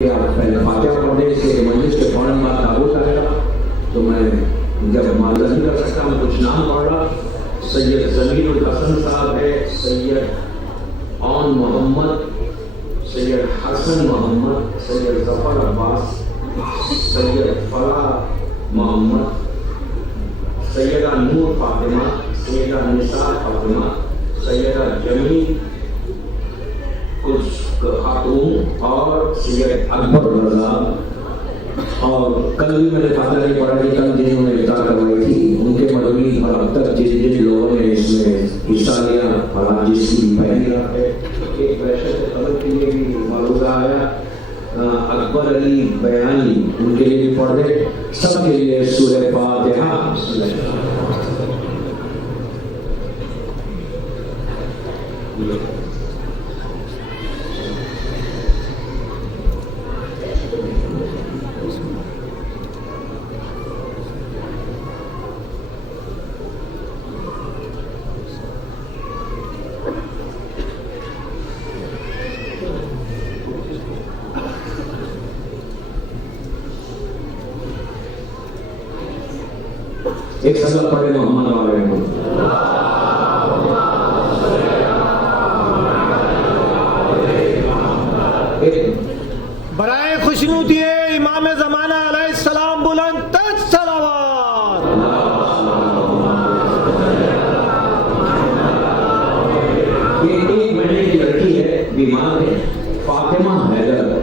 فاتحہ پڑھنے سے مجلس کے فوراً بعد تابوت آئے گا تو میں جب معذرت کر سکتا ہوں کچھ نام پڑھ رہا. سید ضمیر الحسن صاحب ہے, سید اون محمد, سید حسن محمد, سید ظفر عباس, سید فلاح محمد, سیدہ نور فاطمہ, سیدہ نثار فاطمہ, سیدہ جمیل کچھ خاتون اور سید اکبر رضا. اور کل بھی میں نے فاتحہ نہیں پڑھا کہ کل جنہوں نے افطار کروائی تھی ان کے مدعوین اور اب تک جن لوگوں نے اس میں حصہ لیا اور آج جس کی پہلی رات ہے ایک وحشت قدر کے لیے بھی معروضہ آیا اکبر علی بیانی ان کے لیے بھی پڑھ دے. سب کے لیے سورہ فاتحہ. ایک سزا پڑھے محمد والے برائے خوشنودی امام زمانہ علیہ السلام بلند تر صلوات. یہ 1 مہینے کی لڑکی ہے, بیمار ہے, فاطمہ حیدر.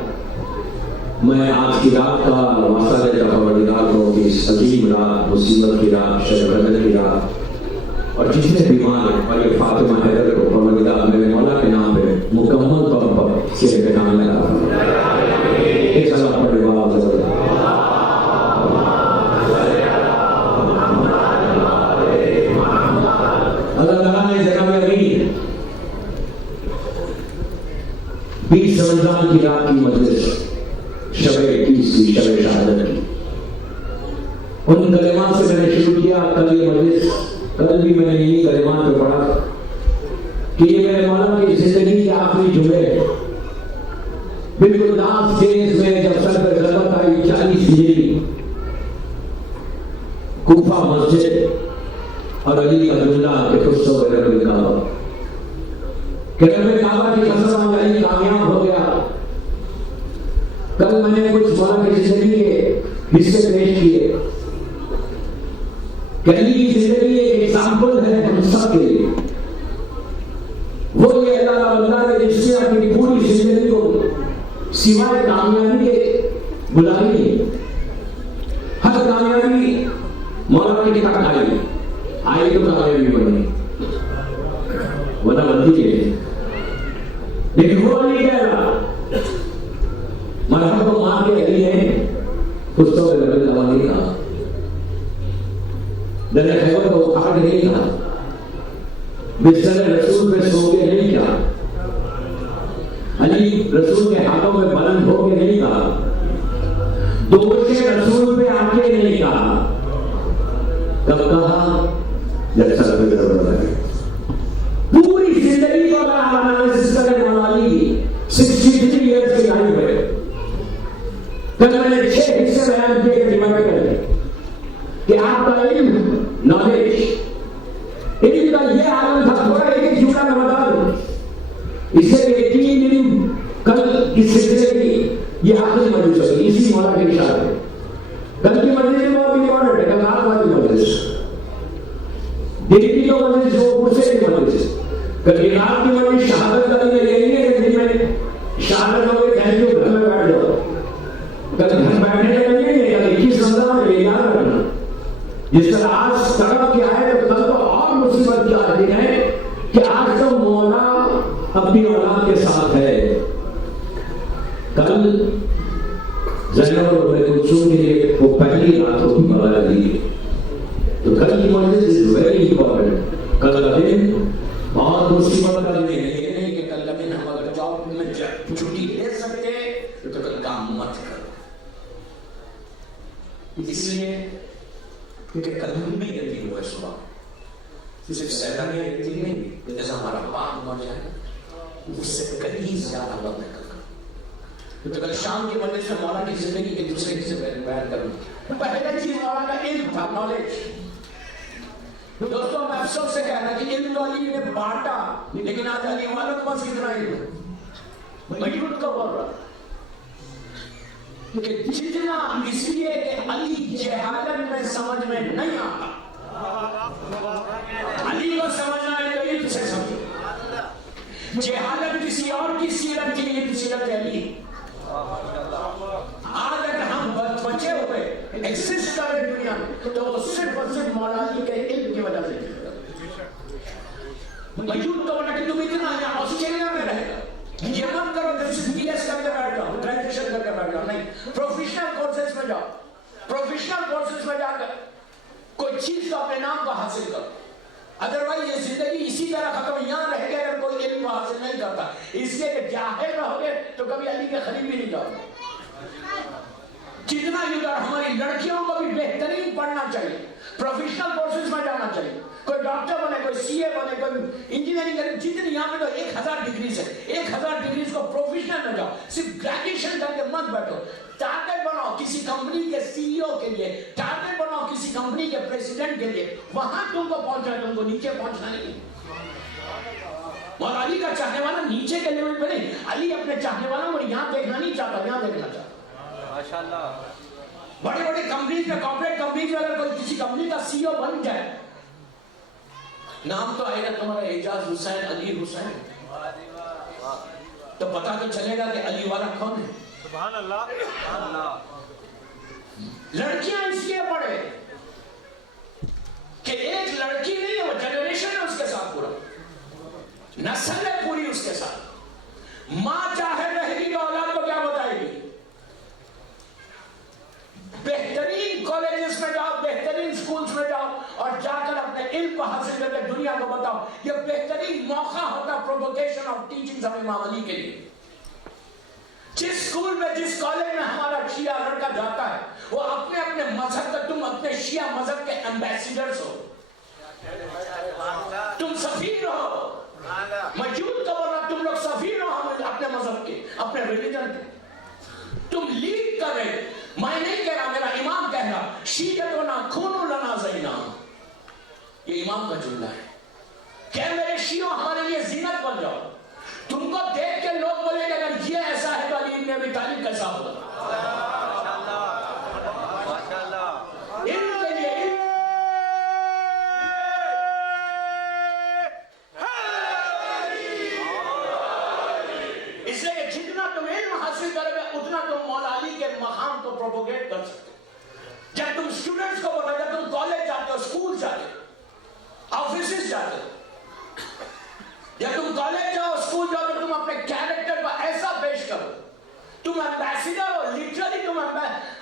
میں آج کی رات کا واسطہ دیتا پروردگار کو کہ اس عظیم رات, مصیبت کی رات, شب قدر کی رات, اور جتنے بیمار ہیں اور یہ فاطمہ حیدر کو پروردگار میرے مولا کے نام پہ مکمل طور پر سرے پہ نام لگا. ایک سزا پڑھے باب ضرور. اللہ تعالیٰ نے جناب امین 20 رمضان کی رات کی مجلس شب 21 کی شب شہادت کی ان کلمات سے میں نے شروع کیا. کل یہ مجلس کل بھی میں نے یہی کلمات پہ پڑھا کہ یہ میرے مولا کی زندگی کے آخری جمعے بالکل لاسٹ فیز میں جب سر پہ ضرورت آئی 40 ہجری کوفہ مسجد اور علی عبداللہ کے خصو رب الکعبہ کہ رب کعبہ کی قسم علی کامیاب ہو گیا. کل میں نے کچھ مولا کی زندگی کے حصے پیش کیے کہ علی کی زندگی ایک ایگزامپل ہے ہم سب کے لیے. وہ یہ اللہ کا بندہ ہے جس نے اپنی پوری زندگی کو سوائے کامیابی کے گزاری ہے. ہر کامیابی مولا کے تک آئی تو کامیابی بنی ورنہ بنتی ہے. لیکن وہ نہیں کہہ رہا مرحبا کو ماں کے علی ہے کچھ تو رب الکعبہ نہیں کہا, در خیبر کو اکھاڑ نہیں کہا, بستر رسول پہ سو کے نہیں کہا, علی رسول کے ہاتھوں میں بلند ہو کے نہیں کہا, دوش رسول پہ آ کے نہیں کہا. کب کہا؟ جب سر پہ ضرورت ہے. پوری زندگی کو اللہ انالیسس کرنے والی 63 ایئرز کی لائف ہے. کل میں نے 6 حصے بیان کیے ترجمہ کر کے کہ آپ کا علم نالج علم کا یہ عالم تھا. تھوڑا ایک جملہ میں بتا دوں اس سے 3 دن کل اس سلسلے کی یہ آخری مجلس ہوگی اسی مولا کے اشارے ہے. کل کی مجلس میں بہت امپورٹنٹ ہے. کل رات والی مجلس دن کی جو مجلس وہ پرسے کی مجلس. کل رات کی مجلس شہادت کا دن یہ نہیں ہے کہ دن میں شہادت ہو گئی تھینک یو گھر میں بیٹھ جاؤ. کل گھر بیٹھنے کا نہیں ہے. کل 21 رمضان میں یاد رکھنا جس طرح آج تڑپ کیا ہے تو کل تو اور مصیبت کیا دن ہے کہ آج تو مولا اپنی اولاد کے ساتھ ہے. کل زینب اور ام کلثوم کے لیے وہ پہلی رات ہوگی مولا دی. تو کل کی مجلس از ویری امپورٹنٹ. کل کا دن بہت مصیبت کا دن ہے. یہ نہیں کہ کل کا دن ہم اگر جاب میں چھٹی لے سکتے تو کل کام مت کرو. اس لیے کیونکہ کل میں یہ دن ہوا ہے صبح صرف سیدانی یتیم نہیں جیسا ہمارا باپ مر جائے اس سے کہیں زیادہ وقت نکل کر تو کل شام کے مجلس میں مولانا کی زندگی کے دوسرے حصے بیان کروں. پہلا چیز مولانا کا علم تھا, نالج. دوستوں میں افسوس سے کہنا کہ علم علی نے بانٹا, لیکن آج علی والوں کے پاس کتنا علم ہے. میں جھوٹ کو بول رہا کہ جتنا, اس لیے کہ علی جہالت میں سمجھ میں نہیں آتا. علی کو سمجھنا ہے تو علم سے سمجھو. جہالت کسی اور کی سیرت کی علم سیرت علی. آج اگر ہم بچے ہوئے ایکسسٹ کر رہے دنیا میں تو وہ صرف اور صرف مولانا علی کے علم کی وجہ سے. میں جھوٹ کو بولا کہ تم اتنا یہاں آسٹریلیا میں رہے گا, یہ مت کرو کہ صرف بی ایس کر کے بیٹھ جاؤ, گریجویشن کر کے بیٹھ جاؤ. نہیں, پروفیشنل کورسز میں جاؤ. پروفیشنل کورسز میں جا کر کوئی چیز کو اپنے نام کو حاصل کرو. ادروائز یہ زندگی اسی طرح ختم یہاں رہ گئے اگر کوئی علم حاصل نہیں کرتا. اس لیے کہ جاہل رہو گے تو کبھی علی کے قریب بھی نہیں جاؤ گے. جتنا ادھر ہماری لڑکیوں کو بھی بہترین پڑھنا چاہیے, پروفیشنل کورسز میں جانا چاہیے. کوئی ڈاکٹر بنے, کوئی سی اے بنے, کوئی انجینئرنگ کرے. جتنی یہاں پہ تو 1000 ڈگریز ہے, 1000 ڈگریز کو پروفیشنل میں جاؤ. صرف گریجویشن کر کے مت بیٹھو. ٹارگیٹ بناؤ کسی کمپنی کے سی ای او کے لیے, ٹارگیٹ بناؤ کسی کمپنی کے پریزیڈنٹ کے لیے. وہاں تم کو پہنچنا ہے, تم کو نیچے پہنچنا نہیں. مولا علی کا چاہنے والا نیچے کے لیول پہ نہیں. علی اپنے چاہنے والا کو یہاں دیکھنا نہیں چاہتا, یہاں دیکھنا چاہتا. ماشاءاللہ بڑی بڑی کمپنیز میں, کارپوریٹ کمپنیز میں اگر کوئی کسی کمپنی کا سی ای او بن جائے, نام تو آئے گا تمہارا اعجاز حسین, علی حسین, تو پتا تو چلے گا کہ علی والا کون ہے. سبحان اللہ, سبحان اللہ. لڑکیاں اس لیے پڑھے کہ ایک لڑکی نہیں ہے, وہ جنریشن ہے اس کے ساتھ, پورا نسل ہے پوری اس کے ساتھ. ماں چاہے رہے گی تو اولاد کو کیا بتائے گی. بہترین کالجز میں جاؤ, بہترین سکولز میں جاؤ اور جا کر اپنے علم کو حاصل کر کے دنیا کو بتاؤ. یہ بہترین موقع ہوتا پروپوگیشن آف ٹیچنگز ہمیں امام علی کے لیے. جس سکول میں, جس کالج میں ہمارا شیعہ لڑکا جاتا ہے, وہ اپنے اپنے مذہب کا, تم اپنے شیعہ مذہب کے ایمبیسیڈرز ہو, تم سفیر ہو. میں جھوٹ کا بول رہا, تم لوگ سفیر ہو اپنے مذہب کے, اپنے ریلیجن کے. تم لیڈ کر رہے. میں نہیں کہہ رہا, میرا امام کہہ رہا, شیعتنا کونوا لنا زینا. یہ امام کا جملہ ہے کہ میرے شیعوں ہمارے لیے زینت بن جاؤ. تم کو دیکھ کے لوگ بولے کہ اگر یہ ایسا ہے تو علی ابن ابی طالب کیسا ہوگا. علم کے لیے علم. اس لیے کہ جتنا تم علم حاصل کرو گے اتنا تم مولا علی کے مقام کو پروپوگیٹ کر سکتے. جب تم اسٹوڈنٹس کو بولو, جب تم کالج جاتے ہو, اسکول جاتے ہو, آفیسز جاتے ہو, جب تم کالج جاؤ, اسکول جاؤ, تو تم اپنے کیریکٹر کو ایسا پیش کرو. تم ایمبیسیڈر ہو, لٹرلی تم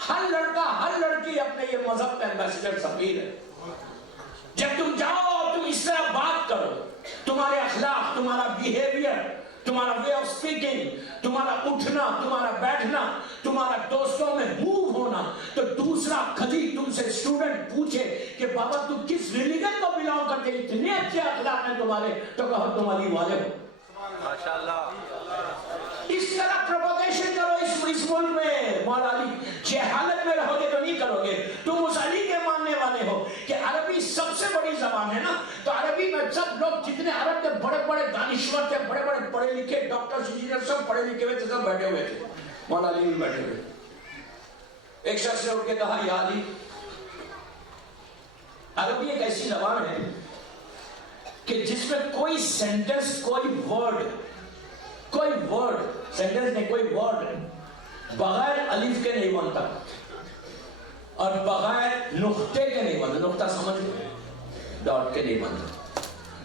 ہر لڑکا ہر لڑکی اپنے یہ مذہب کا ایمبیسیڈر سفیر ہے. جب تم جاؤ اور تم اس طرح بات کرو, تمہارے اخلاق, تمہارا بیہیویئر, تمہارا وے آف اسپیکنگ, تمہارا اٹھنا, تمہارا بیٹھنا, تمہارا دوستوں میں موو ہونا, تو دوسرا کبھی تم سے اسٹوڈنٹ پوچھے کہ بابا تم کس ریلیجن کو بلانگ کرتے, اتنے اچھے اخلاق ہیں تمہارے, تو کہو تم علی والے ہو. ماشاءاللہ. اس طرح پروپوگیشن کرو اس ملک میں. مولا علی, جہالت میں رہو گے تو نہیں کرو گے. تم اس علی کے ماننے والے ہو کہ عربی سب سے بڑی زبان ہے نا, تو عربی میں سب لوگ جتنے عرب کے بڑے بڑے دانشور تھے, بڑے بڑے پڑھے لکھے ڈاکٹر انجینئر سب پڑھے لکھے ہوئے تھے, سب بیٹھے ہوئے تھے. مولا علی بھی بیٹھے ہوئے. ایک شخص نے اٹھ کے کہا, یا علی, عربی ایک ایسی زبان ہے کہ جس میں کوئی سینٹنس, کوئی ورڈ سینٹنس نہیں, کوئی ورڈ بغیر الف کے نہیں بنتا اور بغیر نقطے کے نہیں بنتا. نقطہ سمجھ لو, ڈاٹ کے نہیں بنتا.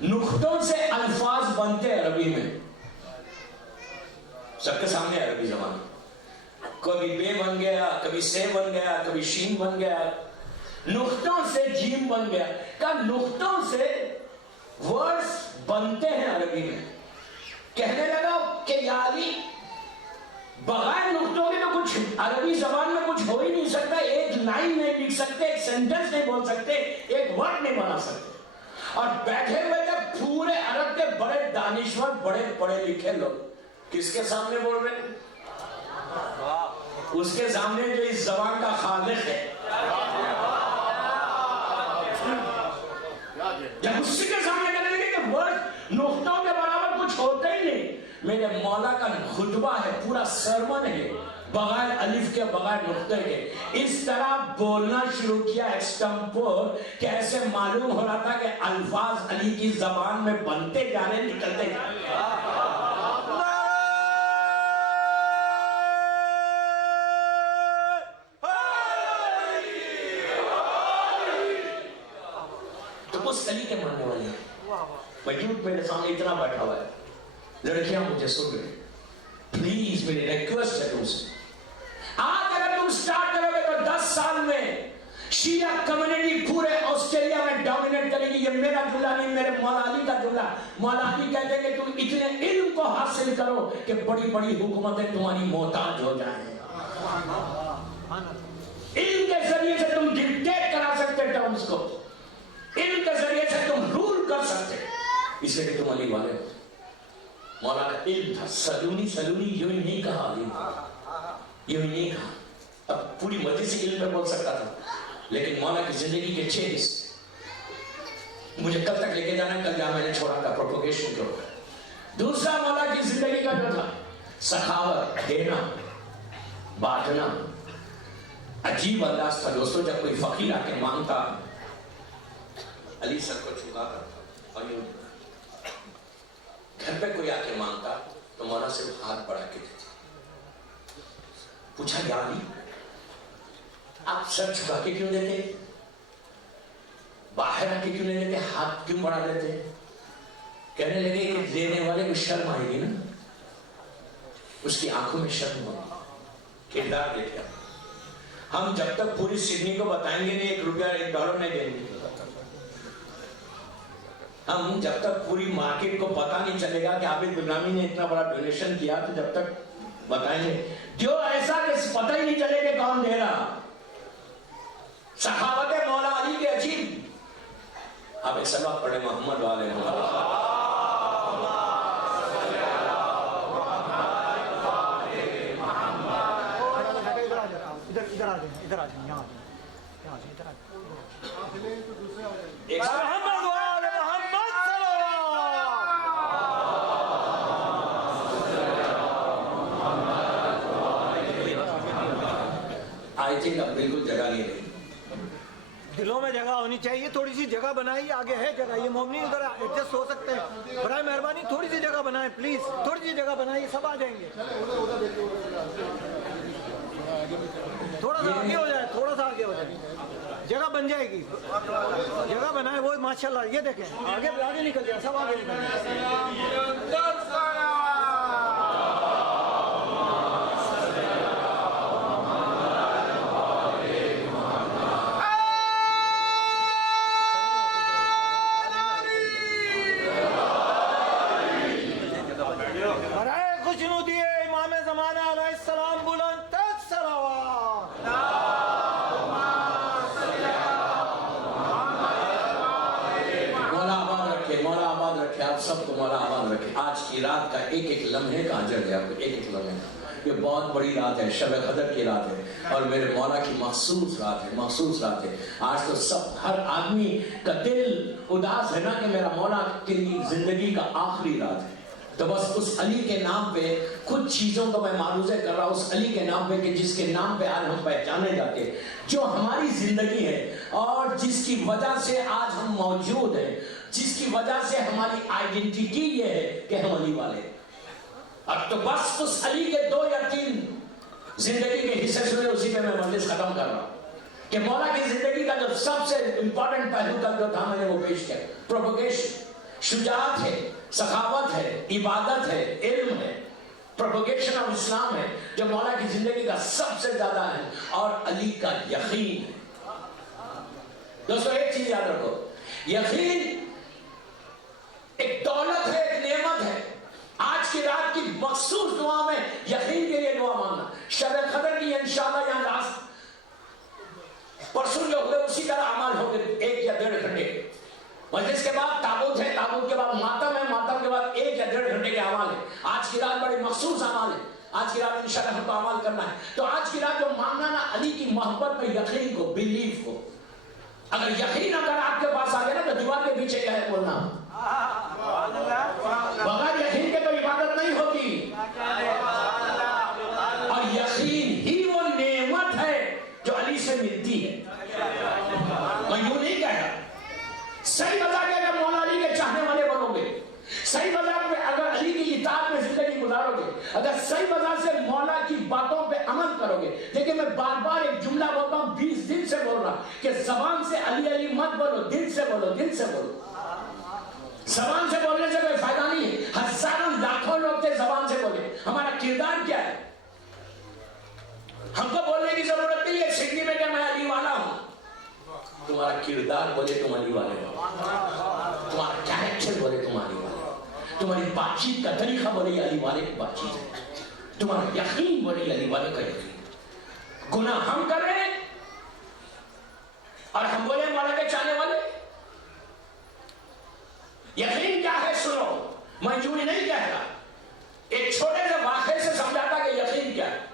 نقطوں سے الفاظ بنتے عربی میں. سب کے سامنے عربی زبان, کبھی بے بن گیا, کبھی سے بن گیا, کبھی شین بن گیا, نقطوں سے جیم بن گیا. کہ نقطوں سے ورڈز بنتے ہیں عربی میں. کہنے لگا کہ یا علی, بغیر نقطوں کے تو کچھ عربی زبان میں کچھ ہو ہی نہیں سکتا. ایک لائن نہیں لکھ سکتے, ایک سینٹنس نہیں بول سکتے, ایک ورڈ نہیں بنا سکتے. اور بیٹھے ہوئے تھے پورے عرب کے بڑے دانشور, بڑے پڑھے لکھے لوگ, کس کے سامنے بول رہے ہیں؟ اس کے سامنے جو اس زبان کا خالق ہے، جب اس کے سامنے کہنے لگے کہ ورڈ نقطوں کے برابر کچھ ہوتا ہی نہیں، میرے مولا کا خطبہ ہے، پورا سرمن ہے، بغیر الف کے بغیر نقطے کے، اس طرح بولنا شروع کیا ایکسٹمپور کہ ایسے معلوم ہو رہا تھا کہ الفاظ علی کی زبان میں بنتے جانے نکلتے جانے۔ تو اس علی کے ماننے والے ہیں، وجود میرے سامنے اتنا بیٹھا ہوا ہے، لڑکیاں مجھے سن رہے، پلیز میری ریکویسٹ ہے تم سے، آج اگر تم سٹارٹ کرو گے تو 10 سال میں شیعہ کمیونٹی پورے آسٹریلیا میں ڈومینیٹ کرے گی۔ یہ میرا جملہ نہیں، میرے مولا علی کا جملہ۔ مولا علی کہتے ہیں کہ تم اتنے علم کو حاصل کرو کہ بڑی بڑی حکومتیں تمہاری محتاج ہو جائیں۔ علم کے ذریعے سے تم ڈکٹیٹ کرا سکتے ٹرمز کو، علم کے ذریعے سے تم رول کر سکتے، اس لیے کہ تم علی والے ہو۔ مولا کا علم تھا، سلونی یوں ہی نہیں کہا، یوں ہی نہیں کہا، اب پوری مجلس سے علم پہ بول سکتا تھا، لیکن مولا کی زندگی کے 6 حصے مجھے کل تک لے کے جانا ہے، کل جہاں میں نے چھوڑا تھا پروپوگیشن کے اوپر۔ دوسرا مولا کی زندگی کا جو تھا سخاوت، دینا، بانٹنا، عجیب انداز تھا دوستوں، جب کوئی فقیر آ کے مانگتا علی سر کو چھکا کرتا، اور یوں گھر پہ کوئی آ کے مانگتا تو مولا صرف ہاتھ بڑھا کے دیتے۔ پوچھا یا علی آپ سر چھکا کے کیوں دیتے، باہر آ کے کیوں نہیں دیتے، ہاتھ کیوں بڑھا دیتے؟ کہنے لگے کہ دینے والے کو شرم آئے گی نا، اس کی آنکھوں میں شرم ہوگی، کردار دیکھا۔ ہم جب تک پوری سڈنی کو بتائیں گے نہیں، $1 $1 نہیں دیں گے، ہم جب تک پوری مارکیٹ کو پتہ نہیں چلے گا کہ عابد غلامی نے اتنا بڑا ڈونیشن کیا، تو جب تک بتائیں گے جو ایسا کہ پتہ ہی نہیں چلے کہ کون دے رہا۔ سخاوت مولا علی کے عجیب۔ آپ ایک سبق پڑھیں محمد والے آئی تھنک اب بالکل جگہ نہیں رہی، دلوں میں جگہ ہونی چاہیے، تھوڑی سی جگہ بنائی، آگے ہے جگہ، یہ مومنین ادھر ایڈجسٹ ہو سکتے ہیں، برائے مہربانی تھوڑی سی جگہ بنائیں پلیز، تھوڑی سی جگہ بنائیں، سب آ جائیں گے، تھوڑا سا آگے ہو جائے، تھوڑا سا آگے ہو جائے، جگہ بن جائے گی، جگہ بنائیں، وہ ماشاءاللہ یہ دیکھیں آگے آگے نکل جائے، سب آگے نکل جائے۔ سب کو مولا آباد رکھے۔ آج کی رات کا ایک ایک لمحے کا اجر ہے، آپ کو ایک ایک لمحے کا، یہ بہت بڑی رات ہے، شب قدر کی رات ہے، اور میرے مولا کی مخصوص رات ہے، مخصوص رات ہے۔ آج تو سب ہر آدمی کا دل اداس ہے نا کہ میرا مولا کی زندگی کا آخری رات ہے، تو بس اس علی کے نام پہ کچھ چیزوں کو میں معروضے کر رہا ہوں، اس علی کے نام پہ کہ جس کے نام پہ آج ہم پہچانے جاتے، جو ہماری زندگی ہے اور جس کی وجہ سے آج ہم موجود ہیں، جس کی وجہ سے ہماری آئیڈینٹیٹی یہ ہے کہ ہم علی والے ہیں۔ اب تو بس اس علی کے 2 یا 3 زندگی کے حصے سنے، اسی پہ میں مجلس ختم کر رہا ہوں کہ مولا کی زندگی کا جو سب سے امپورٹنٹ پہلو کا جو تھا میں نے وہ پیش کیا، پروپوگیشن، شجاعت ہے، سخاوت ہے، عبادت ہے، علم ہے، پروپوگیشن آف اسلام ہے، جو مولا کی زندگی کا سب سے زیادہ ہے، اور علی کا یقین ہے۔ دوستو ایک چیز یاد رکھو، یقین ایک دولت ہے، ایک نعمت ہے۔ آج کی رات کی مخصوص دعا میں یقین کے لیے دعا مانگنا، شب قدر کی انشاءاللہ یہاں راست پرسوں جو ہوئے اسی طرح عمل ہو گئے 1 یا 1.5 گھنٹے، مجلس کے بعد تابوت ہے، تابوت کے بعد ماتم ہے، ماتم کے بعد 1 یا 1.5 گھنٹے کے اعمال ہے۔ آج کی رات بڑی مخصوص اعمال ہے، آج آج کی رات انشاءاللہ ہم کو عمل کرنا ہے. تو آج کی رات جو مانگنا نا علی کی محبت میں یقین کو, بلیف کو. اگر یقین اگر آپ کے پاس آ گیا نا تو دیوار کے پیچھے کیا ہے بولنا, بغیر یقین کے تو عبادت نہیں ہوتی. اور یقین ہی وہ نعمت ہے جو علی سے ملتی ہے. میں یوں نہیں کہہ رہا, صحیح بتا کے اگر مولا علی کے چاہنے والے بنو گے, صحیح بتا کے اگر علی کی اطاعت میں زندگی گزارو گے, اگر صحیح بتا سے مولا کی باتوں پہ عمل کرو گے. دیکھیں میں بار بار ایک جملہ بولتا ہوں, 20 دن سے بول رہا کہ زبان سے علی علی مت بولو, دل سے بولو, دل سے بولو. زبان سے بولنے سے کوئی فائدہ نہیں ہے. ہزاروں لاکھوں لوگ تھے زبان سے بولے. ہمارا کردار کیا ہے؟ ہم کو بولنے کی ضرورت نہیں ہے سڈنی میں کہ میں علی والا ہوں. تمہارا کردار بولے تم علی والے ہو, تمہارا کیریکٹر بولے تم علی والے ہو, تمہاری بات چیت کا طریقہ بولے علی والے کی بات چیت ہے, تمہارا یقین بولے علی والے کا یقین. گناہ ہم کریں اور ہم بولے مولا کے چاہنے والے. یقین کیا ہے سنو, میں یوں ہی نہیں کہہ رہا, ایک چھوٹے سے واقعے سے سمجھاتا کہ یقین کیا ہے.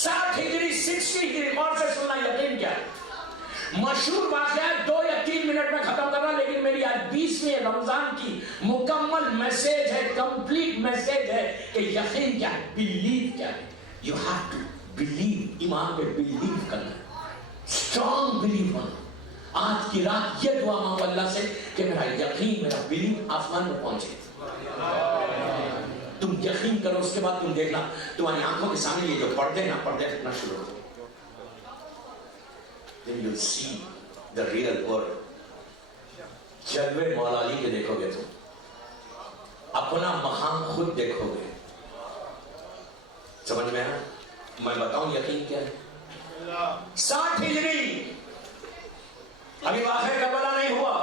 60 ہجری 60 ہجری اور سے سننا یقین کیا ہے. مشہور واقعہ 2 یا 3 منٹ میں ختم کرنا, لیکن میری آج 20ویں رمضان کی مکمل میسج ہے, کمپلیٹ میسج ہے کہ یقین کیا ہے, بلیو کیا ہے. یو ہیو ٹو بلیو, ایمان پہ بلیو کرنا, اسٹرانگ بلیو ہونا. آج کی رات یہ دعا مانگو اللہ سے کہ میرا یقین, میرا بلیو آسمان میں پہنچے. تم یقین کرو, اس کے بعد تم دیکھنا تمہاری آنکھوں کے سامنے یہ جو پردے نا, پردے ہٹنا شروع ہو. Then you'll see the real world. جلوے مولا علی کے دیکھو گے, تم اپنا مقام خود دیکھو گے. سمجھ میں آیا؟ میں بتاؤں یقین کیا ہے. 60 ہجری, ابھی واقعہ کربلا نہیں ہوا.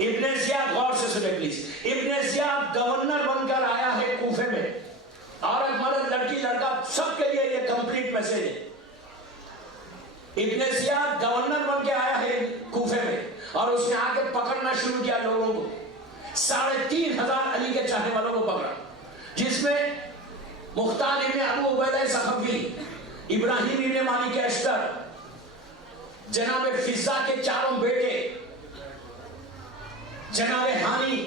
ابن زیاد, غور سے سنے پلیز, ابن زیاد گورنر بن کر آیا ہے کوفے میں. عورت مرد لڑکی لڑکا سب کے لیے یہ کمپلیٹ میسج ہے. ابن زیاد گورنر بن کے آیا ہے کوفے میں, اور اس نے آ کے پکڑنا شروع کیا لوگوں کو. 3,500 علی کے چاہنے والوں کو پکڑا, جس میں مختار ابن ابو عبیدہ ثقفی, ابراہیم ابن مالک اشتر, جناب فضا کے 4 بیٹے, جناب ہانی.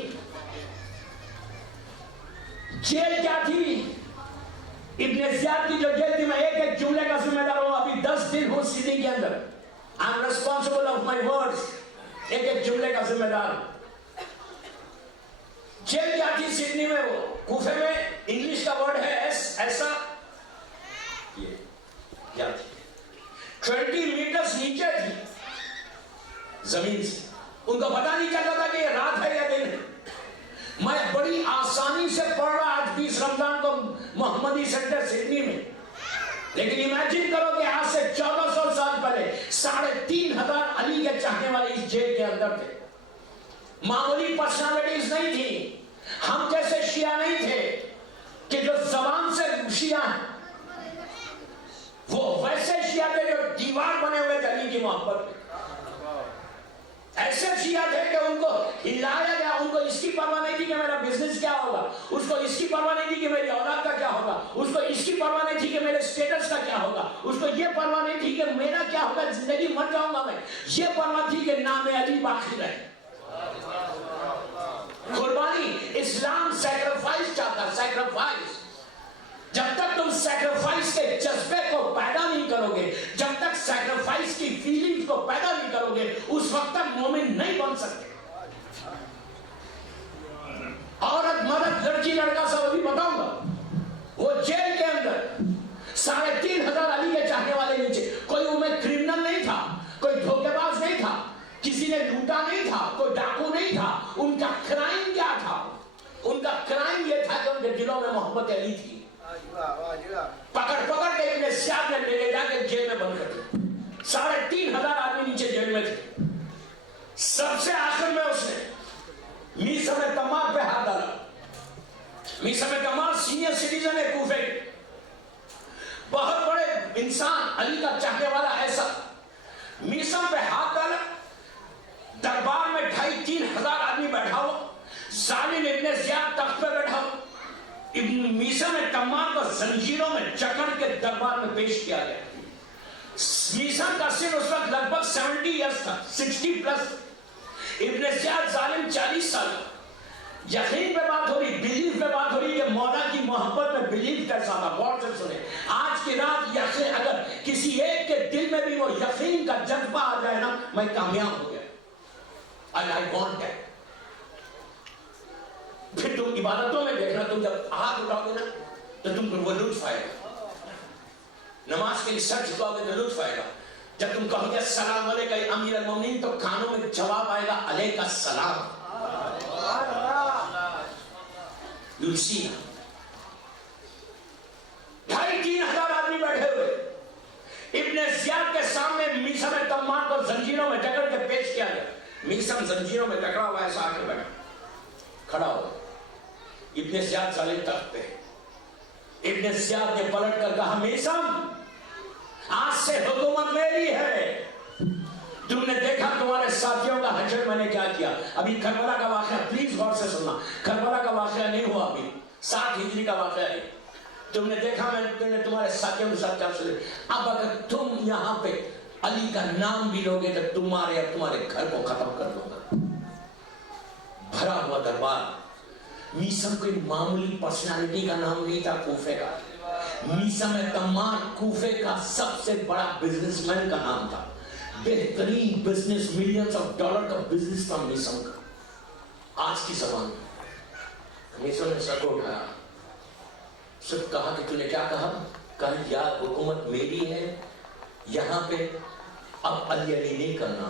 جیل کیا تھی ابن زیاد کی, جو جیل تھی, میں ایک جملے کا ذمہ دار ہوں. ابھی 10 دن ہوں سیدھی کے اندر. I am responsible of my words. ایک جملے کا ذمہ دار. جیل کیا تھی سڈنی میں, وہ کوفے میں, انگلش کا ورڈ ہے ایسا, یہ کیا تھی 20 میٹرز نیچے تھی زمین سے. ان کو پتا نہیں چلتا تھا کہ یہ رات ہے یا دن ہے. میں بڑی آسانی سے پڑھ رہا آج 20 رمضان کو محمدی سینٹر سڈنی میں, لیکن امیجن کرو کہ آج سے 1400 سال پہلے 3,500 علی کے چاہنے والے اس جیل کے اندر تھے. معمولی پرسنالٹیز نہیں تھی. ہم جیسے شیعہ نہیں تھے کہ جو زبان سے شیعہ ہیں, وہ ویسے شیعہ تھے جو دیوار بنے ہوئے تھے علی کی محبت میں. ایسے شیعہ تھے کہ ان کو ہلایا گیا, ان کو اس کی پرواہ نہیں تھی کہ میرا بزنس کیا ہوگا, اس کو اس کی پرواہ نہیں تھی کہ میری اولاد کا کیا ہوگا, اس کو اس کی پرواہ نہیں تھی کہ میرے سٹیٹس کا کیا ہوگا, اس کو یہ پرواہ نہیں تھی کہ میرا کیا ہوگا, زندگی مر جاؤں گا میں. یہ پرواہ تھی کہ نام علی باقی رہے. قربانی, اسلام سیکریفائس چاہتا, سیکریفائس. جب تک تم سیکریفائس کے جذبے کو پیدا نہیں کرو گے, جب تک سیکریفائس کی فیلنگز کو پیدا نہیں کرو گے, اس وقت تک مومن نہیں بن سکتے. عورت مرد لڑکی لڑکا سب ابھی بتاؤں گا. وہ جیل کے اندر 3,500 علی کے چاہنے والے نیچے. کوئی ان میں کرمنل نہیں تھا, کوئی دھوکے باز نہیں تھا, کسی نے لوٹا نہیں تھا, کوئی ڈاکو نہیں تھا. ان کا کرائم کیا تھا؟ ان کا کرائم یہ تھا کہ ان کے دلوں میں محبت علی تھی. پکڑ پکڑ کے ابن زیاد نے لے جا کے جیل میں بند کر دیا. 3,500 آدمی نیچے جیل میں تھے. سب سے آخر میں اس نے میثم تمار پہ ہاتھ ڈالا. میثم تمار سینئر سٹیزن ہے کوفے, بہت بڑے انسان, علی کا چاہنے والا. ایسا میثم پہ ہاتھ ڈالا. دربار میں 2,500-3,000 آدمی بیٹھا ہو. सालिम इब्न ज़ियाद तख्त पे बैठा, इब्न मीसम तम्माम को जंजीरों में जकड़ के दरबार में पेश किया गया। मीसम का सिर उस वक्त लगभग 70 इयर्स था, 60 प्लस। इब्न ज़ियाद जालिम 40 साल का। यकीन पे बात हो रही, बिलीफ पे बात हो रही कि मौला की मोहब्बत में बिलीफ कैसा था। गौर से सुने, आज की रात यकीन, अगर किसी एक के दिल में भी वो यकीन का जज्बा आ जाए ना, मैं कामयाब हो गया। I want that. फिर तुम इबादतों में देखना, तुम जब हाथ उठाओगे ना तो तुमको वो लुत्फ आएगा। नमाज के लिए सर झुकाओगे तो लुत्फ आएगा। जब तुम कहोगे अस्सलाम अलैकुम अमीर अल-मोमिनीन, तो कानों में जवाब आएगा अलैका सलाम। You'll see. 2,500-3 हजार आदमी बैठे हुए इब्न ज़ियाद के सामने मीसम तम्माम को जंजीरों में जकड़ के पेश किया गया। मीसम जंजीरों में जकड़ा हुआ ऐसा आके बैठा, खड़ा हो। इब्न ज़ियाद जालिम तख्त पे। इब्न ज़ियाद ने पलट कर कहा, मीसम आज से हुकूमत मेरी है। तुमने देखा तुम्हारे साथियों का हशर मैंने क्या किया। अभी करबला का वाक़या, प्लीज गौर से सुनना, करबला का वाक़या नहीं हुआ, अभी 60 हिजरी का वाक़या है। तुमने देखा मैंने तुम्हारे साथियों के साथ क्या सुना। अब अगर तुम यहाँ पे अली का नाम भी लोगे तो तुम्हारे और तुम्हारे घर को खत्म कर दूंगा। भरा हुआ दरबार। मीसम कोई मामूली पर्सनालिटी का नाम नहीं था कूफे का। मीसम तम्माम कूफे का सबसे बड़ा बिजनेसमैन का नाम था। बेहतरीन बिजनेस, मिलियंस ऑफ डॉलर का बिजनेस था मीसम का। आज की जबान में मीसम ने सर को उठाया, सिर्फ कहा कि तूने क्या कहा? कहा यार हुकूमत मेरी है यहाँ पे, अब अली नहीं करना।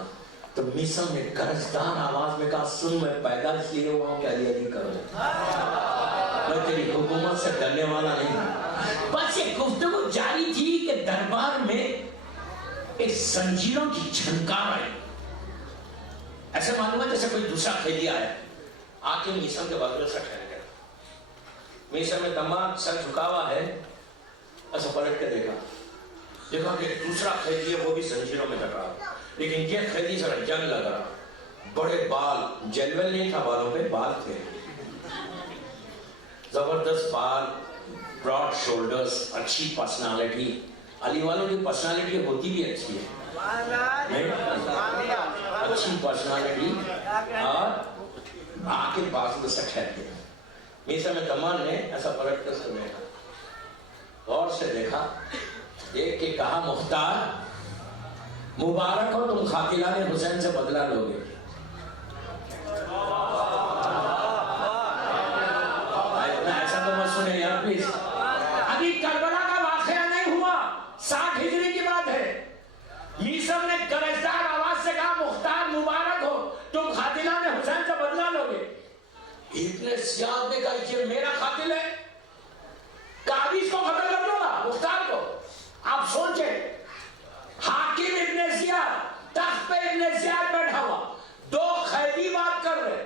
तो मीसम ने गरजदार आवाज में कहा, सुन मैं पैदा इसलिए हुआ हूं कि अली करो, मैं तेरी हुकूमत से डरने वाला नहीं। बस ये गुफ्तगू जारी थी कि दरबार में एक जंजीरों की झनकार आई। ऐसे मालूम है जैसे कोई दूसरा खैदी आया, आके मीसम के बगल से ठहर गया। मीसम में तमाम सर झुका हुआ है, ऐसा पलट के देखा कि दूसरा खैदी है, वो भी जंजीरों में टकरा, लेकिन ये खैदी जरा जंग लग रहा। बड़े बाल, जेलवेल नहीं था बालों पे, बाल थे जबरदस्त बाल, ब्रॉड शोल्डर्स, अच्छी पर्सनालिटी। अली वालों की पर्सनालिटी होती भी अच्छी है, अच्छी पर्सनालिटी। और आके बाजू से ठहर गया। मीसम तम्माम ने ऐसा पलट कर उसको देखा, गौर से देखा, एक के कहा, मुख्तार मुबारक हो, तुम खातिलाने हुसैन से बदला लोगे। ऐसा तो मत सुने यार प्लीज। अभी करबला का वाकया नहीं हुआ, 60 हिजरी की बात है। मीसम ने गरजदार आवाज से कहा, मुख्तार मुबारक हो, तुम खातिलाने हुसैन से बदला लोगे। इब्न ज़ियाद ने कहा, ये मेरा खातिल है, काबिज को खत्म कर दूंगा, मुख्तार को। आप सोचे, हाकिम इब्न ज़ियाद, तख्त पे इब्न ज़ियाद बैठा हुआ, 2 खैदी बात कर रहे।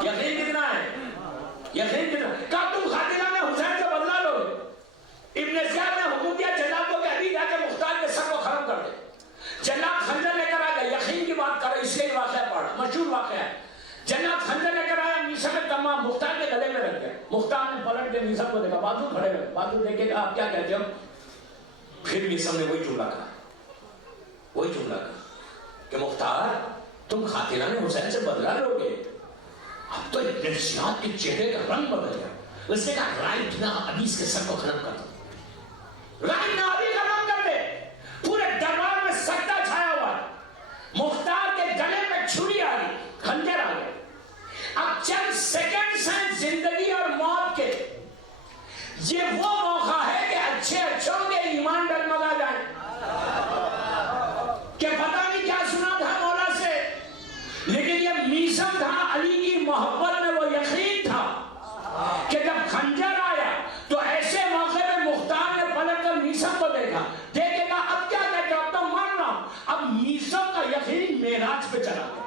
यकीन कितना है? यकीन कितना? कब तुम खातिलाने हुसैन से बदला लोगे? इब्न ज़ियाद ने हुक्म दिया जनाब को कि अभी जाके मुख्तार के सर को खत्म कर दे। जनाब खंजर लेकर आ गए, यकीन की बात कर रहे, इसलिए वाक़या पढ़ा, मशहूर वाक़या है। जनाब खंजर लेकर आया, मीसम तम्माम मुख्तार के गले में रख गया। मुख्तार ने पलट के मीसम को देखा, बाजू खड़े हुए, बाजू देखे कहा, आप क्या कहते हो? फिर मीसम ने वही जुमला कहा कि मुख्तार तुम खातिलाने हुसैन से बदला लोगे। अब तो इब्न ज़ियाद के चेहरे का रंग बदल गया। उसने कहा, राइट ना, अभी इसके सर को खत्म कर दो, राइट ना, अभी खत्म कर दे। पूरे दरबार में सत्ता छाया हुआ है। मुख्तार के गले में छुरी आ गई, खंजर आ गया। अब चंद सेकंड्स हैं जिंदगी और मौत के। ये वो मौका है कि अच्छे अच्छों के ईमान डगमगा जाए। क्या पता नहीं क्या सुना था मौला से, लेकिन ये मीसम था, अली की मोहब्बत में वो यकीन था कि जब खंजर आया तो ऐसे मौके में मुख्तार ने पलट कर मीसम को देखा, देखेगा अब क्या कहते, अब तो मरना। अब मीसम का यकीन मेराज पे चला गया।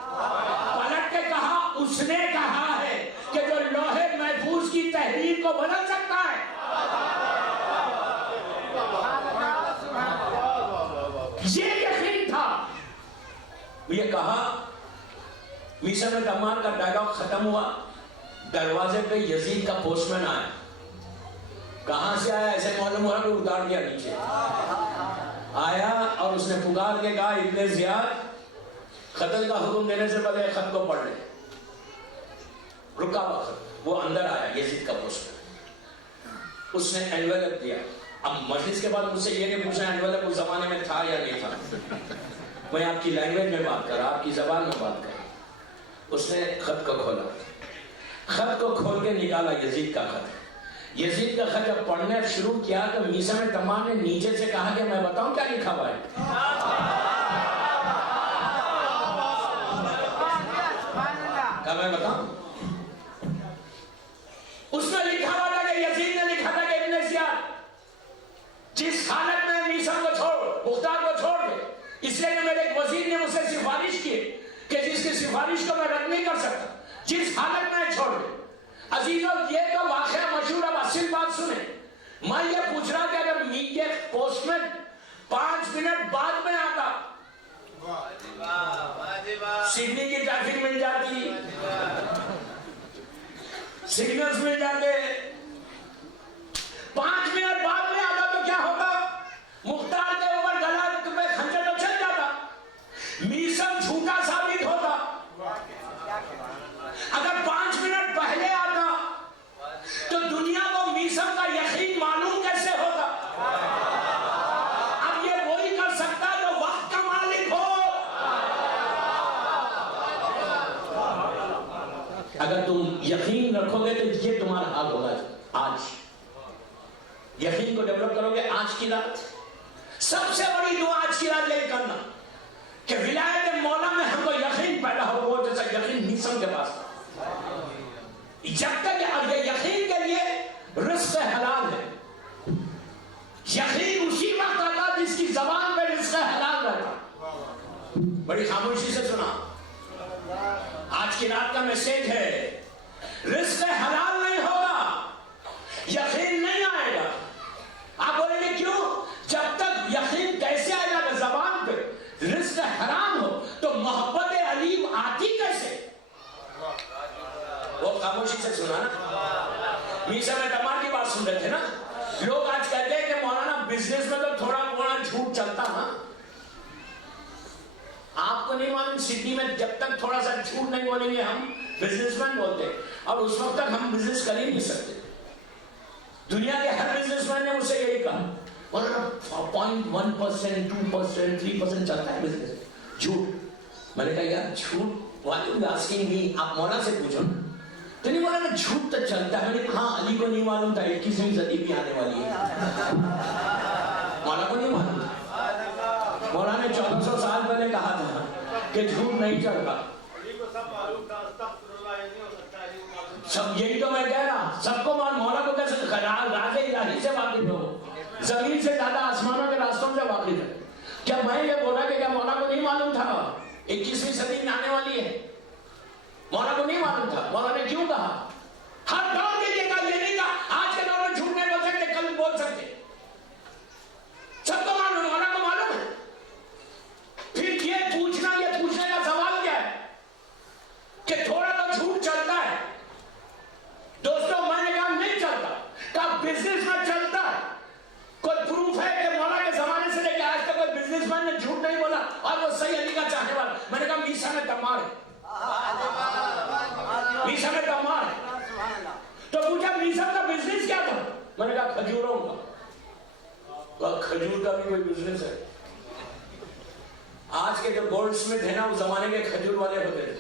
पलट के कहा, उसने कहा है कि जो लोहे महफूज की तहरीर को बदल सकता है। ये यकीन था। ये कहा, मीसा में तमार का डायलॉग खत्म हुआ, दरवाजे पे यजीद का पोस्टमैन आया। कहां से आया ऐसे मालूम हुआ कि उतार दिया नीचे। आया और उसने पुकार के कहा, इब्ने जियाद, कत्ल का हुक्म देने से पहले खत को पढ़ ले। रुका वक्त, वो अंदर आया यजीद का पोस्टमैन, उसने एनवेलप दिया। अब मजलिस के बाद मुझसे ये नहीं पूछना एनवेलप उस जमाने में था या नहीं था, मैं आपकी लैंग्वेज में बात कर रहा, आपकी जबान में बात कर। उसने खत को खोला, खत को खोल के निकाला यजीद का खत। यजीद का खत जब पढ़ने शुरू किया तो मीसा में तमाम ने नीचे से कहा कि मैं बताऊं क्या लिखा हुआ है। क्या मैं बताऊं? उसमें लिखा हुआ था कि यजीद ने लिखा था कि इब्ने जियाद, जिस हालत में मीसा को छोड़, मुख्तार को छोड़ दे, इसलिए मेरे एक वजीर ने मुझसे सिफारिश की कि जिसकी सिफारिश को मैं रद्द नहीं कर सकता, जिस हालत में छोड़ दे। अजीजों, ये तो वाकया मशहूर। अब असल बात सुने, मैं ये पूछ रहा कि अगर ये पोस्टमैन 5 मिनट बाद में आता, सिडनी की ट्रैफिक मिल जाती, सिग्नल्स मिल जाते, 5 मिनट बाद में आता तो क्या होता? मुख्तार के ऊपर गला पे खंजर तो चल जाता, मीसम झूठा साबित होता। अगर 5 मिनट पहले आता तो दुनिया को मीसम का यकीन मालूम कैसे होता? अब ये वही कर सकता जो वक्त का मालिक हो। अगर तुम यकीन रखोगे तो ये तुम्हारा हाल होगा। आज यकीन को डेवलप करोगे। आज की रात सबसे बड़ी दुआ आज की रात यही करना कि विलायत मौला में हमको यकीन पैदा हो, वो जैसा यकीन मीसम के पास था। जब तक ये यकीन के लिए रिस्क हलाल है, यकीन उसी वक्त आता जिसकी जबान पे रिस्क हलाल रहता। बड़ी खामोशी से सुना, आज की रात का मैसेज है, रिस्क हलाल नहीं होगा, यकीन नहीं आएगा। आप बोलेंगे क्यों? जब तक यकीन कैसे आएगा कि जबान पे रिस्क हराम हो तो मोहब्बत अलीम आती कैसे? वो खामोशी से सुना ना। मीसा में तमाम की बात सुन रहे थे ना। लोग आज कहते हैं कि मौलाना बिजनेस में तो थोड़ा थोड़ा झूठ चलता। हाँ, आपको नहीं मालूम, सिटी में जब तक थोड़ा सा झूठ नहीं बोलेंगे हम बिजनेसमैन बोलते, और उस वक्त तक हम बिजनेस कर ही नहीं सकते। दुनिया के हर बिजनेसमैन ने मुझसे यही कहा, 0.1%, 2%, 3% चलता है बिजनेस झूठ। मैंने कहा यार झूठ वाले आस्किंग भी आप मौला से पूछो। तो नहीं बोला ना झूठ तो चलता है। मैंने हाँ, अली को नहीं मालूम था 21वीं सदी भी आने वाली है, मौला को नहीं मालूम था। मौला ने 1400 साल पहले कहा था कि झूठ नहीं चलता। सब यही तो मैं कह रहा, सबको मान, मौला को कैसे राजे इलाही से वाकिफ हो, जमीन से ज्यादा आसमानों के रास्तों से वाकिफ है। क्या मैं ये बोला कि क्या मौला को नहीं मालूम था 21वीं सदी में आने वाली है? मौला को नहीं मालूम था। मौला ने क्यों कहा? हर दौर के लिए कहा, ये नहीं कहा आज के दौर में झूठ नहीं बोल सकते, कल बोल सकते। सबको मालूम, मौला को मालूम है। फिर ये पूछने का सवाल क्या है कि थोड़ा तो झूठ चलता है। दोस्तों, मैंने कहा नहीं चलता, कहा बिजनेस में चलता है। कोई प्रूफ है कि मौला के जमाने से लेकर आज तक कोई बिजनेसमैन ने झूठ नहीं बोला और वो सही अली का चाहने वाला? मैंने कहा मीसा में तमार है, मीसा में तमार है। तो पूछा मीसा का बिजनेस क्या था? मैंने कहा खजूरों का। खजूर का भी कोई बिजनेस है? आज के जो गोल्ड स्मिथ है ना, उस जमाने के खजूर वाले होते थे।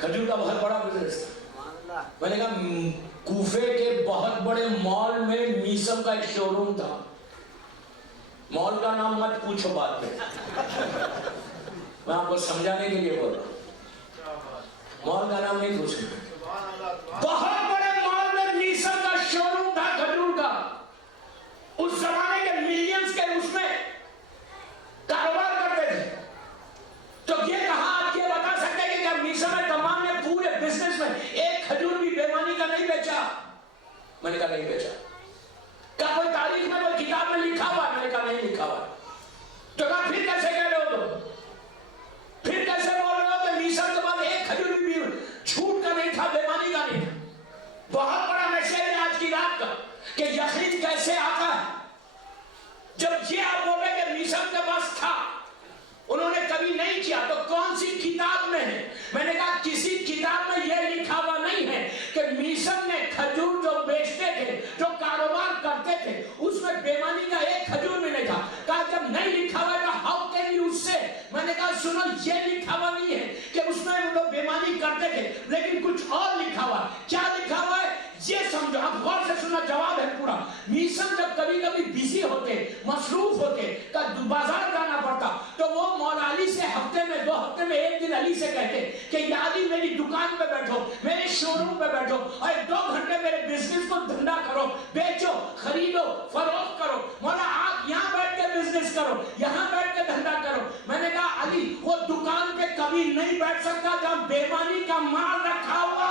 खजूर का बहुत बड़ा बिजनेस था। मैंने कहा कूफे के बहुत बड़े मॉल में मीसम का एक शोरूम था। मॉल का नाम मत पूछो बाद में, मैं आपको समझाने के लिए बोल रहा हूं। मॉल का नाम नहीं पूछो। बहुत बड़े मॉल में मीसम का शोरूम था खजूर का। उस जमाने के मिलियंस के उसमें कारोबार करते थे। तो ये कहा आप ये बता सकते हैं कि क्या मीसा में तमाम ने पूरे बिजनेस में एक खजूर भी बेईमानी का नहीं बेचा? मैंने कहा नहीं बेचा। क्या कोई तारीख में कोई किताब में लिखा हुआ? मैंने कहा नहीं लिखा हुआ। तो कहा फिर कैसे कह रहे हो तुम? फिर कैसे बोल रहे हो कि मीसा سمجھو, اب غور سے سننا, جواب ہے پورا. میسن جب کبھی کبھی بزی ہوتے, مصروف ہوتے, بازار جانا پڑتا, تو وہ مولا علی سے ہفتے میں 2 ہفتے میں 1 دن علی سے کہتے کہ یا علی میری دکان پہ بیٹھو, میرے شو روم پہ بیٹھو اور 2 گھنٹے میرے بزنس کو دھندا کرو, بیچو, خریدو, فروخت کرو. مولا آپ یہاں بیٹھ کے بزنس کرو, یہاں بیٹھ کے دھندا کرو. میں نے کہا علی وہ دکان پہ کبھی نہیں بیٹھ سکتا جہاں بےمانی کا مال رکھا ہوا.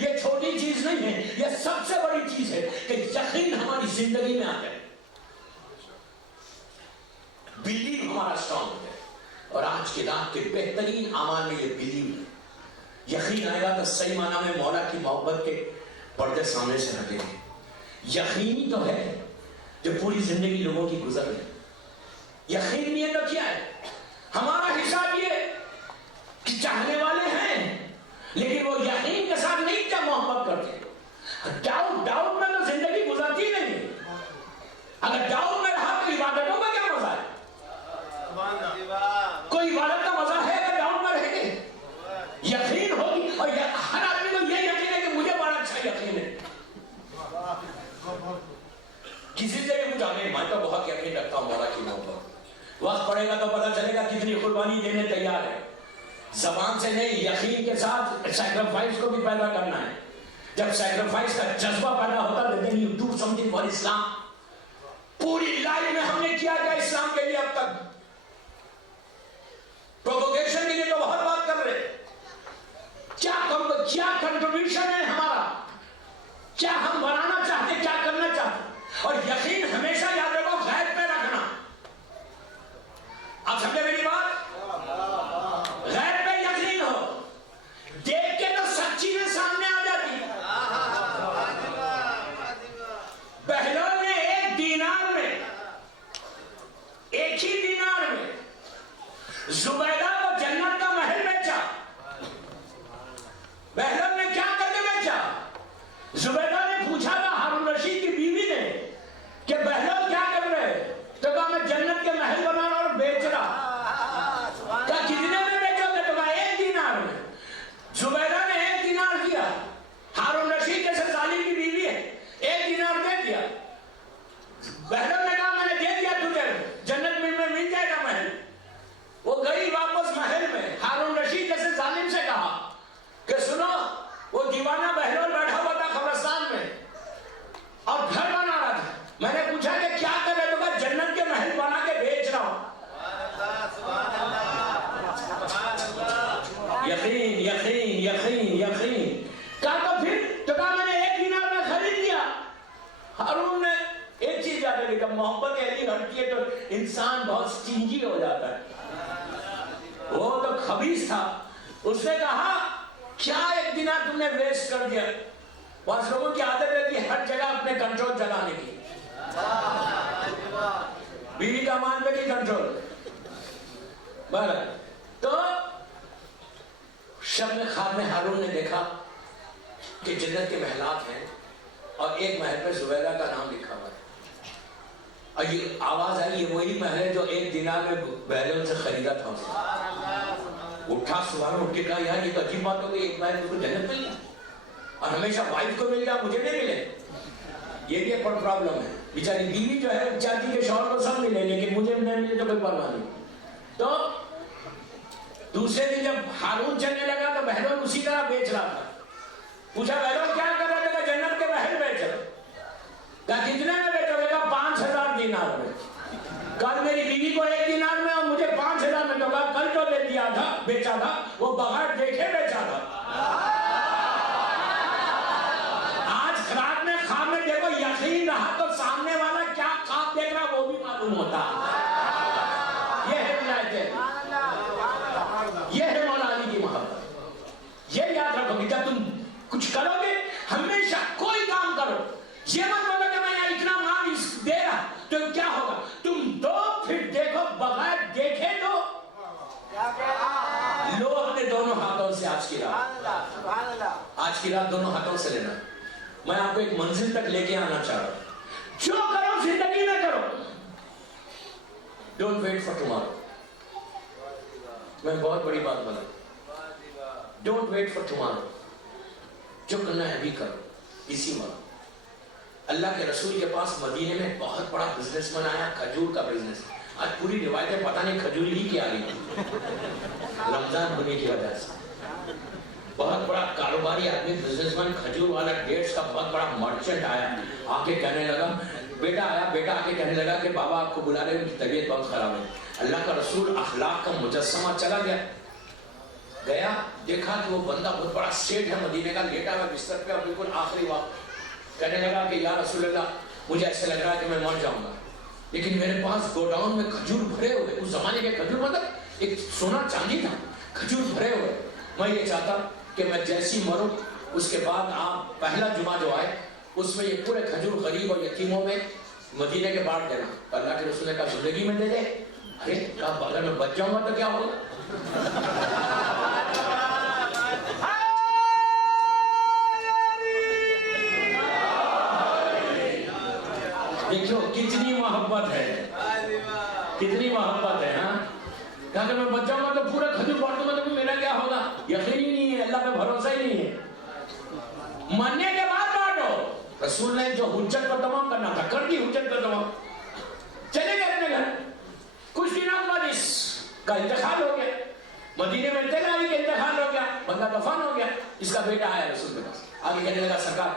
یہ چھوٹی چیز نہیں ہے, یہ سب سے بڑی چیز ہے کہ یقین ہماری زندگی میں آ جائے, بلیو ہمارا اسٹرانگ ہے. اور آج کی رات کے بہترین اعمال میں یہ بلیو ہے. یقین آئے گا تو صحیح معنی میں مولا کی محبت کے پردے سامنے سے ہٹیں گے. یقین تو ہے جو پوری زندگی لوگوں کی گزر ہے. یقین نہیں ہے تو کیا ہے؟ ہمارا حساب یہ کہ چاہنے والے ہیں لیکن وہ یقین کے ساتھ نہیں کیا محبت کرتے. ڈاؤٹ میں تو زندگی گزرتی نہیں. اگر ڈاؤٹ میں رہا تو عبادتوں کا کیا مزہ ہے؟ کوئی عبادت کا مزہ ہے اگر ڈاؤٹ میں رہیں گے؟ یقین ہوگی, اور ہر آدمی کو یہ یقین ہے کہ مجھے بڑا اچھا یقین ہے. کسی سے یہ پوچھا نہیں, میں تو بہت یقین رکھتا ہوں مولا کی محبت. وقت پڑے گا تو پتا چلے گا کتنی قربانی دینے تیار ہے. زبان سے نہیں, یقین کے ساتھ سیکریفائس کو بھی پیدا کرنا ہے. جب سیکریفائس کا جذبہ پیدا ہوتا ہے then you do something for Islam. پوری لائف میں ہم نے کیا کیا اسلام کے لیے اب تک؟ پروپوگیشن کے لیے تو بہت بات کر رہے, کیا کنٹریبیوشن ہے ہمارا, کیا ہم بنانا چاہتے, کیا کرنا چاہتے. اور یقین ہمیشہ یاد رکھو غیب پہ رکھنا. آپ سمجھے میری بات؟ غیب پہ یقین ہو, دیکھ کے تو سب چیزیں سامنے آ جاتی. بہلول نے 1 دینار میں, 1 ہی دینار میں زبیدہ کو جنت کا محل بیچا. بہلول نے کیا کر کے بیچا؟ زبیدہ نے پوچھا تھا ہارون رشید کی بیوی نے کہ بہلول کیا کر رہے, تو کہا میں جنت کے محل بنا رہا اور بیچ رہا. کہا کتنے میں بیچو گے؟ تو کہا 1 دینار میں. زبیدہ نے 1 دینار دیا. ہارون رشید جیسے ظالم کی بیوی ہے, 1 دینار دے دیا. بہلول نے کہا میں نے دے دیا تجھے, جنت میں مل جائے گا محل. وہ گئی واپس محل میں. ہارون رشید جیسے ظالم سے کہا کہ سنو, وہ دیوانہ بہلول بیٹھا ہوا تھا قبرستان میں اور گھر بنا رہا تھا. میں نے پوچھا کہ کیا کر رہے, تو کہا جنت کے محل بنا کے بیچ رہا ہوں. یقین یقین یقین یقین. کہا تو پھر, تو کہا میں نے 1 دینار میں خرید لیا. ہارون نے ایک چیز یاد رکھی, جب محبت ایسی ہٹتی ہے تو انسان بہت سٹینجی ہو جاتا ہے. وہ تو خبیث تھا. اس نے کہا کیا 1 دینار تم نے ویسٹ کر دیا. بس لوگوں کی عادت رہتی ہے ہر جگہ اپنے کنٹرول چلانے کی. بیوی کا مان پہ کی کنٹرول. بہرحال تو شب میں خواب میں ہارون نے دیکھا کہ جنت کے محلات ہیں اور ایک محل پہ زبیدہ کا نام لکھا ہوا ہے. اور یہ آواز آئی, یہ وہی محل ہے جو 1 دینار میں بہلول سے خریدا تھا. اس نے اٹھا, صبح میں اٹھ کے کہا یار یہ تو عجیب بات ہو گئی, ایک محل کو جنت مل گیا اور ہمیشہ وائف کو مل گیا, مجھے نہیں ملے. یہ بھی ایک بڑا پرابلم ہے. بیچاری بیوی جو ہے چاہتی کہ شوہر کو سب ملے لیکن مجھے نہیں ملے تو کوئی پرواہ نہیں. تو دوسرے دن جب ہارون چلنے لگا تو بہلول اسی طرح بیچ رہا تھا. پوچھا بہلول کیا کر رہا تھا؟ جنت کے محل بیچ رہا. کہا کتنے میں بیچو گے؟ کہا 5000 دینار میں. کل میری بیوی کو 1 دینار میں اور مجھے 5000 میں. تو کہا کل جو لے دیا تھا بیچا تھا وہ بغیر دیکھے بیچا تھا. آج رات میں خواب میں دیکھو, یقین رہا تو سامنے والا کیا خواب دیکھ رہا وہ بھی معلوم ہوتا. یہ ہے ولایت, یہ ہے مولا علی کی محبت. करोगे, जब तुम कुछ करोगे हमेशा कोई काम करो, ये मत बोलो कि मैं इतना माल दे रहा तो क्या होगा, तुम दो फिर देखो, बगैर देखे तो लो अपने दोनों हाथों से आज की रात दोनों हाथों से लेना। मैं आपको एक मंजिल तक लेके आना चाह रहा हूं। जो करो जिंदगी में करो, डोंट वेट फॉर टुमारो। मैं बहुत बड़ी बात बोला, डोंट वेट फॉर टुमारो। जो करना है अभी करो, इसी मानो। अल्लाह के रसूल के पास मदीने में बहुत बड़ा बिजनेसमैन आया, खजूर का बिजनेस। आज पूरी रिवायतें पता नहीं खजूर ही की आ रही है रमजान होने की वजह से। बहुत बड़ा कारोबारी आदमी, बिजनेसमैन, खजूर वाला, डेट्स का बहुत बड़ा मर्चेंट आया, आके कहने लगा, बेटा आके कहने लगा कि बाबा आपको बुला रहे, उनकी तबीयत बहुत खराब है। अल्लाह का रसूल अखलाक का मुजस्समा चला गया, देखा कि वो बंदा बहुत बड़ा सेठ है मदीने का, लेटा हुआ बिस्तर पे, और बिल्कुल आखिरी वक्त कहने लगा कि या रसूल अल्लाह, मुझे ऐसा लग रहा है कि मैं मर जाऊंगा, लेकिन मेरे पास गोडाउन में खजूर भरे हुए, उस जमाने के खजूर मतलब एक सोना चांदी था, खजूर भरे हुए, मैं ये चाहता कि मैं जैसी मरूं उसके बाद आप पहला जुमा जो आए उसमें ये पूरे खजूर गरीब और यतीमों में मदीने के बांट देना। अल्लाह के रसूल ने कहा जिंदगी में दे दे। अरे अब अगर मैं बच जाऊंगा तो क्या होगा? देखो कितनी मोहब्बत है, कितनी मोहब्बत है। हाँ, अगर मैं बच जाऊंगा तो पूरा खजूर बांट दूंगा तो मेरा क्या होगा? यकीन ही नहीं है, अल्लाह पे भरोसा ही नहीं है। मरने के बाद बांटो। रसूल ने जो हुज्जत को तमाम करना था कर दी, हुज्जत को तमाम। चले गए अपने घर। कुछ दिनों बाद इसका इंतकाल हो गया, मदीने में तैयारी का इंतकाल हो गया, बंदा दफन हो गया। इसका बेटा आया रसूल के पास, आगे कहने लगा सरकार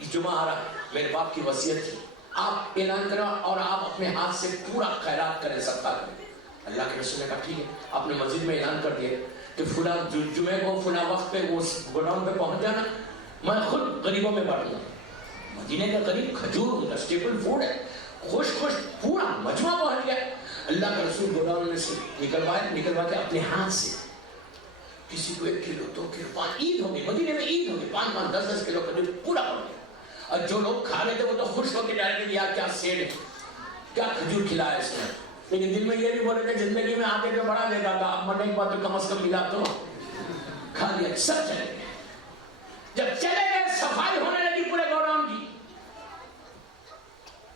इस जुमा आ रहा, मेरे बाप की वसीयत थी, आप ऐलान करो और आप अपने हाथ से पूरा खैरात करें, सदका करें। अल्लाह के रसूल ने कहा ठीक है। आपने मस्जिद में ऐलान कर दिया कि फुला जुमे को फुला वक्त पे वो गोडाउन पे पहुंच जाना, मैं खुद गरीबों में बांटूंगा। मदीने का गरीब खजूर उनका स्टेपल फूड है, खुश पूरा मजमा पहुंच गया। अल्लाह का रसूल गोडाउन में से निकलवा के अपने हाथ से किसी को 1 किलो 2 किलो 5, ईद होगी मदीने में, ईद होगी, 5 10 किलो खजूर पूरा पड़ गया। और जो लोग खा रहे थे वो तो खुश होकर डायरेक्ट यार क्या सेठ है, क्या खजूर खिलाया इसने। लेकिन दिल में ये भी बोले थे जिंदगी में आके जो बड़ा लेता था, अब मरने के बाद तो कम से कम मिला तो खा लिया। सब चले गए। जब चले गए सफाई होने लगी पूरे गोडाउन की।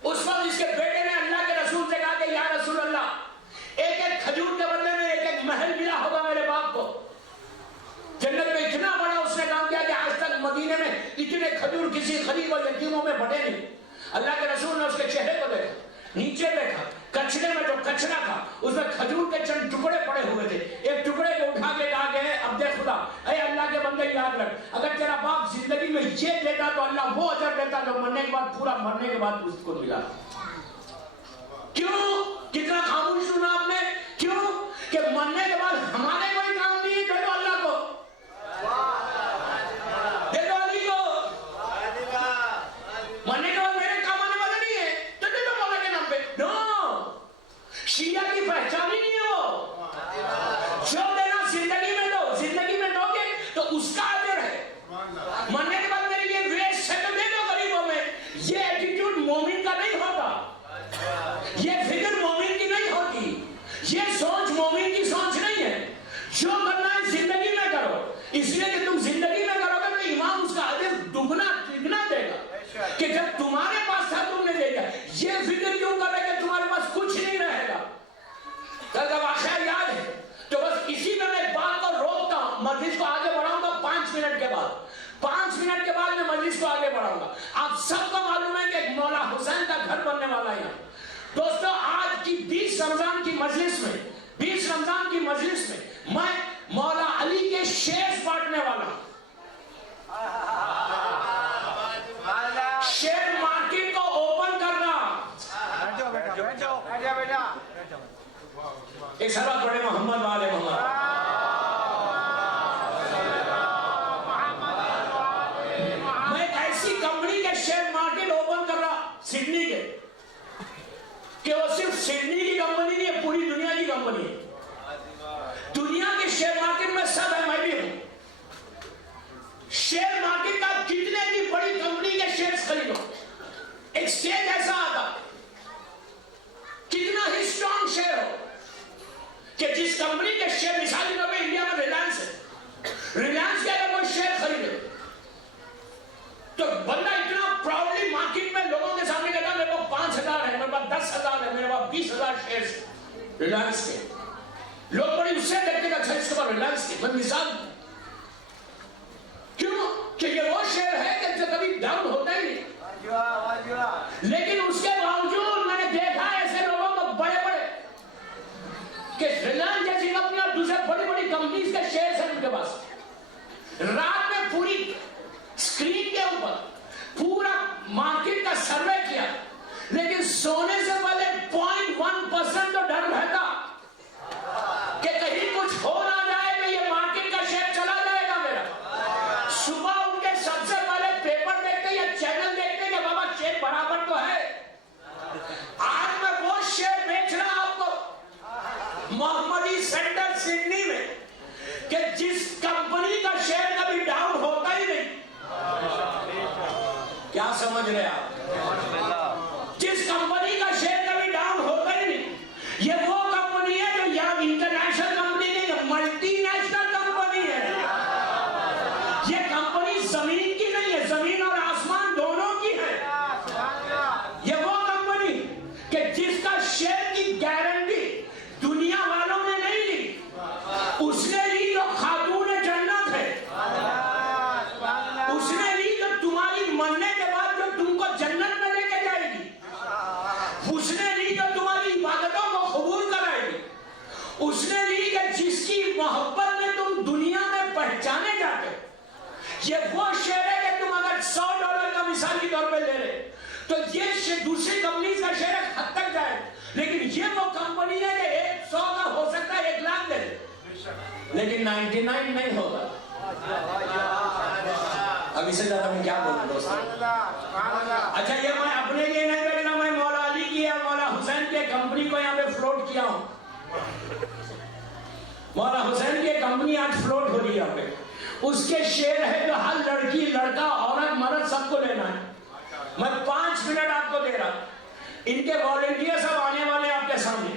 उस वक्त इसके बेटे ने अल्लाह के रसूल से कहा कि या रसूल अल्लाह, एक खजूर के बदले में एक महल मिला होगा मेरे बाप को जन्नत में। इतना बड़ा उसने काम किया कि आज तक मदीने में इतने खजूर किसी गरीब और यतीमों में बटे नहीं। अल्लाह के रसूल ने उसके चेहरे को देखा, नीचे देखा, कचरे में जो कचरा था उसमें खजूर के चंद टुकड़े पड़े हुए थे। एक टुकड़े को उठा के कहा गया, अब देख खुदा, ऐ अल्लाह के बंदे याद रख, अगर तेरा बाप जिंदगी में ये देता तो अल्लाह वो अजर देता जो मरने के बाद, पूरा मरने के बाद उसको मिला। क्यों? कितना खामोश सुना आपने? क्यों? कि मरने के बाद हमारे कोई काम नहीं, दे दो अल्लाह को, दे दो अली को। मरने के बाद मेरे काम आने वाला नहीं है तो दे दो मौला के नाम पे। नो, शिया की पहचान ही नहीं है वो। जो देना जिंदगी में दो, जिंदगी में दोगे तो उसका अजर है। मरने के बाद मेरे लिए वेस्ट है तो दे दो गरीबों में। ये एटीट्यूड मोमिन का नहीं होता, ये फिक्र मोमिन की नहीं होती, ये सोच मोमिन की सोच नहीं है। जो करना है जिंदगी में करो, इसलिए कि तुम जिंदगी में करोगे तो इमाम उसका अजर दुगना तिगना देगा कि जब तुम्हारे पास था तुमने दे दिया। ये फिक्र क्यों कर रहे कि तुम्हारे पास कुछ नहीं रहेगा। कल का वाक़या याद है तो बस इसी में मैं बात को रोकता हूं, मस्जिद को आगे बढ़ाऊंगा 5 मिनट के बाद। 5 मिनट के बाद मैं मस्जिद को आगे बढ़ाऊंगा। आप सबको मालूम है कि मौला हुसैन का घर बनने वाला है। दोस्तों आज की 20 रमजान की मजलिस में, 20 रमजान की मजलिस में मैं मौला अली के शेर बांटने वाला। शेर मार्केट को ओपन कर रहा। एक सलात पढ़े मोहम्मद वाले मोहम्मद। मैं ऐसी कंपनी के शेयर मार्केट ओपन कर रहा सिडनी के, कि वो सिर्फ सिडनी की कंपनी नहीं है, पूरी दुनिया की कंपनी है। दुनिया के शेयर मार्केट में सब है, मैं भी हूं। रिलायंस के अगर कोई शेयर खरीदे तो बंदा इतना प्राउडली मार्केट में लोगों के सामने कहता मेरे को 5,000 है, मेरे पास 10,000 है, मेरे पास 20,000 शेयर रिलायंस के। लोग बड़ी उससे देखते अच्छा इसके पास रिलायंस के। मैं मिसाल क्यों कि ये वो शेयर है कि जो कभी डाउन होता ही नहीं, लेकिन उसके बावजूद मैंने देखा ऐसे लोगों को बड़े बड़े कि रिलायंस जैसी कंपनी और दूसरे बड़ी बड़ी कंपनीज के शेयर हैं उनके पास, रात में पूरी स्क्रीन के ऊपर पूरा मार्केट का सर्वे किया, लेकिन सोने से पहले 0.1% तो डर रहता कि कहीं कुछ हो ना जाए कि ये मार्केट का शेयर चला जाएगा मेरा। सुबह उनके सबसे पहले पेपर देखते या चैनल देखते कि बाबा शेयर बराबर तो है। आज मैं वो शेयर बेच रहा आपको मोहम्मदी सेंटर सिडनी में कि जिस कंपनी का शेयर कभी डाउन होता ही नहीं। क्या समझ रहे आप? जिस कंपनी का शेयर कभी डाउन होता ही नहीं, ये वो कंपनी है जो यहाँ इंटरनेशनल कंपनी नहीं है, मल्टीनेशनल कंपनी है। ये कंपनी जमीन की नहीं है, जमीन और आसमान दोनों की है। ये वो कंपनी कि जिसका शेयर की गारंटी दुनिया वालों ने नहीं ली, उसने ली जो खातून जन्नत है, उसने ली जो तुम्हारी मरने के बाद जो तुमको जन्नत में लेके जाएगी, उसने ली जो तुम्हारी इबादतों को कबूल कराएगी, उसने ली कि जिसकी मोहब्बत में तुम दुनिया में पहचाने जाते हो। ये वो शेयर है कि तुम अगर $100 का मिसाल के तौर पे ले रहे तो ये दूसरी कंपनी का शेयर एक हद तक जाए, लेकिन ये वो कंपनी है कि 100 का हो सकता है 1 लाख दे, लेकिन 99 नहीं होगा। अब इससे ज्यादा मैं क्या बोलूं दोस्तों? अच्छा, ये मैं अपने लिए नहीं बेचना, मैं मौला अली की या मौला हुसैन की कंपनी को यहाँ पे फ्लोट किया हूँ। मौला हुसैन की कंपनी आज फ्लोट हो रही है यहाँ पे। उसके शेयर है जो हर लड़की लड़का औरत मर्द सबको लेना है। मैं 5 मिनट आपको दे रहा। इनके वॉलंटियर्स अब आने वाले आपके सामने,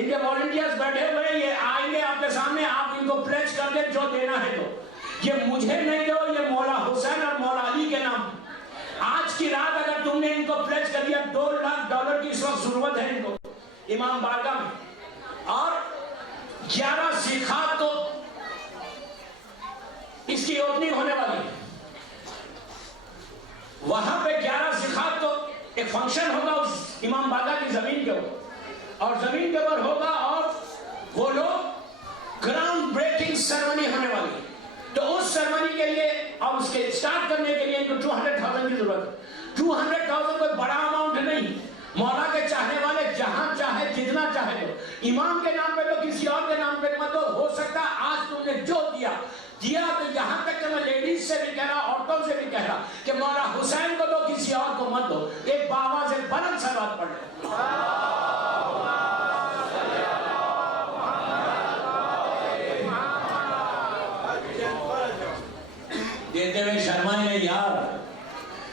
इनके वॉलंटियर्स बैठे हुए, ये आएंगे आपके सामने, आप इनको प्लेज कर दे जो देना है। तो ये मुझे नहीं दो, ये मौला हुसैन और मौला अली के नाम। आज की रात अगर तुमने इनको प्लेज कर दिया, $2 लाख की इस वक्त जरूरत है इनको इमाम बारगाह में, और 11 ज़िखात तो इसकी ओपनिंग होने वाली है। वहां पे 11 ज़िखात तो एक फंक्शन होगा उस इमाम बारगाह की जमीन के ऊपर, और जमीन के ऊपर होगा, और वो लोग ग्राउंड ब्रेकिंग सेरेमनी होने वाली है। तो उस सेरेमनी के लिए और उसके स्टार्ट करने के लिए इनको 200,000 की जरूरत है। 200,000 कोई बड़ा अमाउंट नहीं। मौला के चाहने वाले जहां चाहे जितना चाहे दो, इमाम के नाम पे तो किसी और के नाम पे मत दो। हो सकता है आज तुमने जो दिया तो यहां तक कि मैं लेडीज से भी कह रहा, औरतों से भी कह रहा कि मौला हुसैन को दो, किसी और को मत दो। एक बाबा से बुलंद सलावत पढ़ ले। देते हुए शर्माए नहीं यार,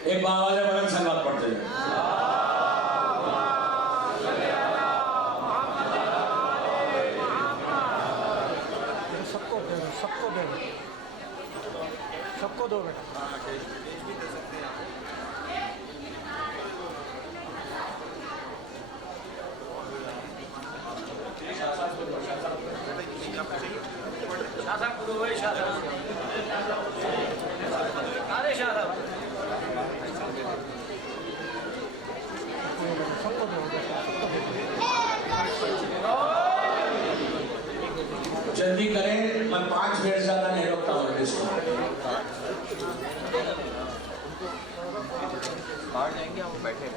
एक बाबा से बुलंद सलावत पढ़ते हैं। सबको दो बेटा। जल्दी करें, मैं 5 मिनट ज्यादा नहीं रोकता हूँ इसको। बाहर जाएंगे, हम बैठे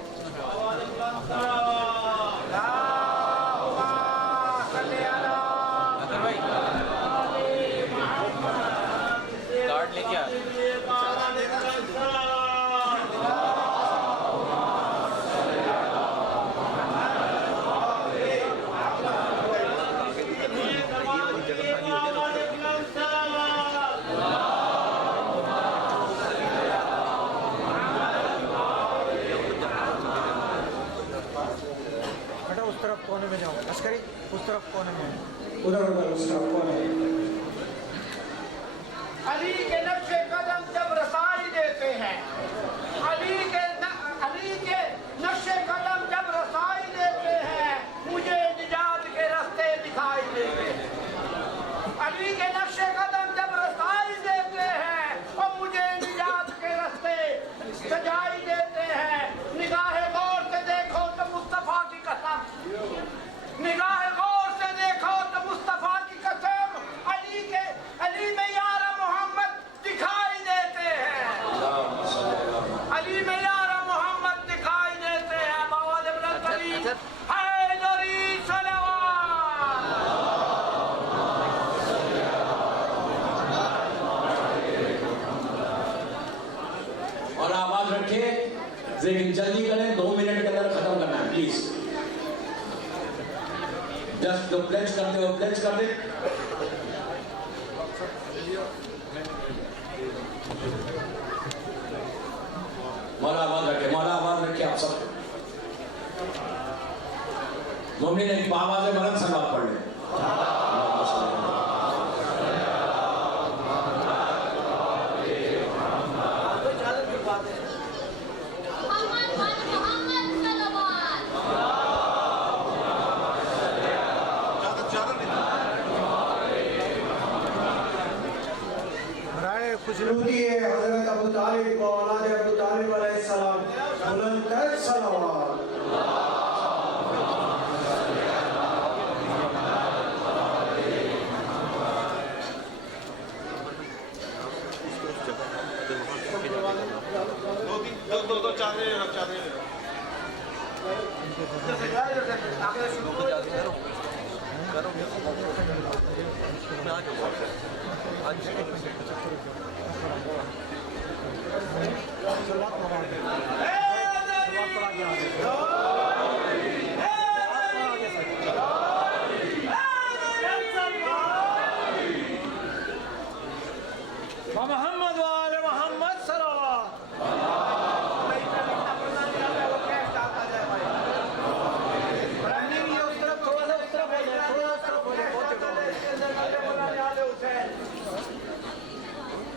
कार्ड लेके आ। उस तरफ कोने में जाओ, अस्करी उस तरफ कोने में, उधर उस तरफ कोने। علی کے نقش قدم جب رسائی دیتے ہیں، علی کے نقش قدم جب رسائی دیتے ہیں، مجھے نجات کے راستے دکھائی دیتے ہیں۔ علی کے نقش قدم جب رسائی دیتے ہیں اور مجھے نجات کے راستے سجائی دیتے ہیں۔ نگاہ غور سے دیکھو تو مصطفیٰ کی قسم، نگاہ غور سے دیکھو تو مصطفیٰ کی قسم، علی میں یار محمد دکھائی دیتے ہیں، علی میں یار محمد دکھائی دیتے ہیں۔ مواد بلند ترین حیدری صلوات۔ اور آواز رکھے، لیکن جلدی کریں، 2 منٹ کے اندر ختم کرنا ہے پلیز۔ جسٹ جو پلیچ کرتے ہو پلیچ کر دیں۔ مولا آواز رکھے، مولا آواز رکھے آپ سب۔ مومنین ایک آواز بلند سلوات پڑھ لیں۔ خوشنودی ہے حضرت ابو طالب و اولاد ابو طالب علیہ السلام، بلند تر صلوات۔ دو چادریں محمد وآل محمد صلوات۔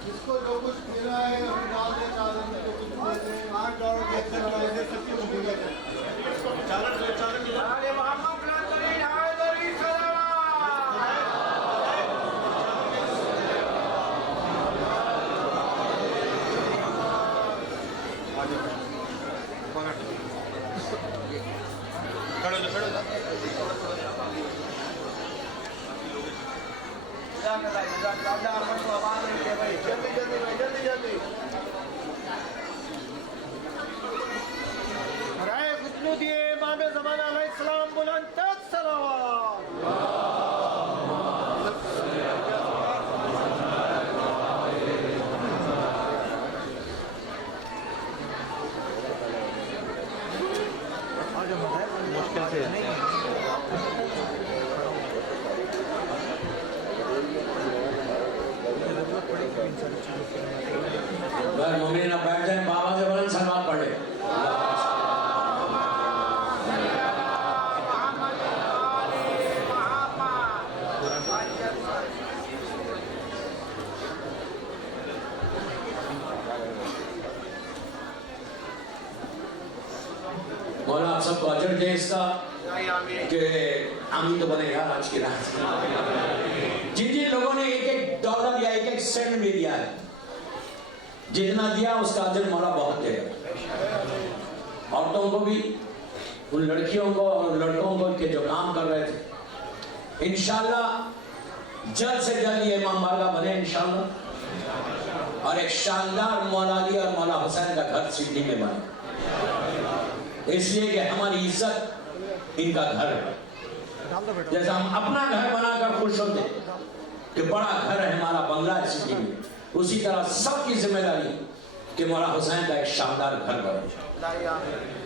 جس کو جو کچھ ملا ہے ڈال دے چادر میں، جو کچھ دیتے ہیں آٹھ ڈالر دیکھ سکتا ہے، سب کی مدیریت ہے۔ چادر محمد بلند ترین حیدری صلوات۔ رائے خوشنودی امام زمانہ علیہ السلام، بلند تر صلوات۔ مومنین اب بیٹھ جائیں، بابا سے بلند سلوات پڑھ لیں۔ مولا آپ سب کو اجر دے اس کا کہ آمین تو بنے یار آج کی رات۔ جن جن لوگوں نے ایک ایک ڈالر یا ایک ایک سینٹ بھی دیا ہے، جتنا دیا اس کا اجر مولا بہت دے گا۔ عورتوں کو بھی، ان لڑکیوں کو اور لڑکوں کو کہ جو کام کر رہے تھے، انشاءاللہ جلد سے جلد یہ امام بارگاہ بنے انشاءاللہ، اور ایک شاندار مولا علی اور مولا حسین کا گھر سڈنی میں بنے، اس لیے کہ ہماری عزت ان کا گھر ہے۔ جیسا ہم اپنا گھر بنا کر خوش ہوتے کہ بڑا گھر ہے ہمارا بنگلہ ہے سڈنی میں، اسی طرح سب کی ذمہ داری کہ مولا حسین کا ایک شاندار گھر بنے،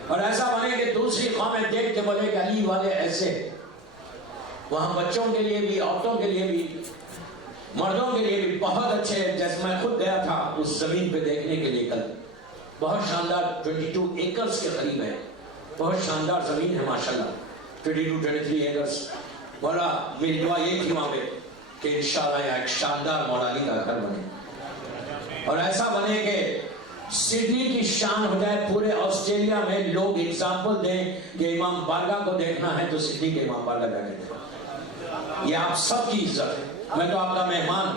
اور ایسا بنے کہ دوسری قومیں دیکھ کے بولے کہ علی والے ایسے، وہاں بچوں کے لیے بھی، عورتوں کے لیے بھی، مردوں کے لیے بھی بہت اچھے۔ جیسے میں خود گیا تھا اس زمین پہ دیکھنے کے لیے کل، بہت شاندار 22 ایکرز کے قریب ہے، بہت شاندار زمین ہے ماشاءاللہ، 22-23 ایکرز۔ مولا میری دعا یہ تھی وہاں پہ کہ انشاءاللہ یہ ایک شاندار مولا علی کا گھر بنے، اور ایسا بنے کہ سڈنی کی شان ہو جائے پورے آسٹریلیا میں، لوگ اگزامپل دیں کہ امام بارگاہ کو دیکھنا ہے تو سڈنی کے امام بارگاہ جا کے دیکھنا۔ یہ آپ سب کی عزت ہے، میں تو آپ کا مہمان ہوں۔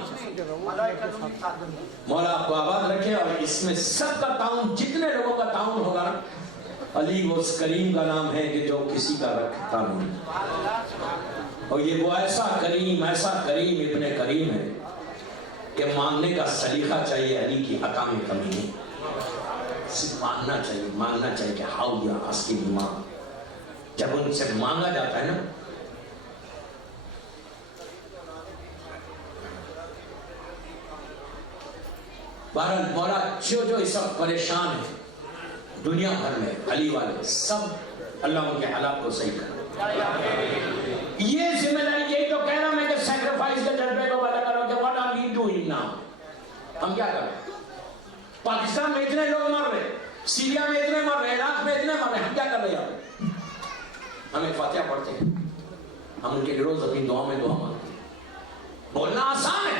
مولا آپ کو آباد رکھے، اور اس میں سب کا تعاون، جتنے لوگوں کا تعاون ہوگا نا، علی وہ اس کریم کا نام ہے کہ جو کسی کا رکھتا نہیں، اور یہ وہ ایسا کریم ابن کریم ہے کہ مانگنے کا سلیقہ چاہیے، علی کی عطا میں کمی نہیں، صرف مانگنا چاہیے کہ ہاؤ یا آسکنگ ایمان، جب ان سے مانگا جاتا ہے نا۔ بہرحال مولا جو اس وقت پریشان ہے دنیا بھر میں، علی والے سب، اللہ ان کے حالات کو صحیح کرے۔ یہ ذمہ داری، یہی تو کہہ رہا میں کہ سیکریفائس کے جذبے کو پیدا کرو کہ what are we doing now؟ ہم کیا کر رہے ہیں؟ پاکستان میں اتنے لوگ مر رہے، سیریا میں اتنے مر رہے، عراق میں اتنے مر رہے، ہم کیا کر رہے ہیں؟ ہم ایک فاتحہ پڑھتے ہیں، ہم ان کے لیے روز اپنی دعا میں دعا مانگتے ہیں، بولنا آسان ہے،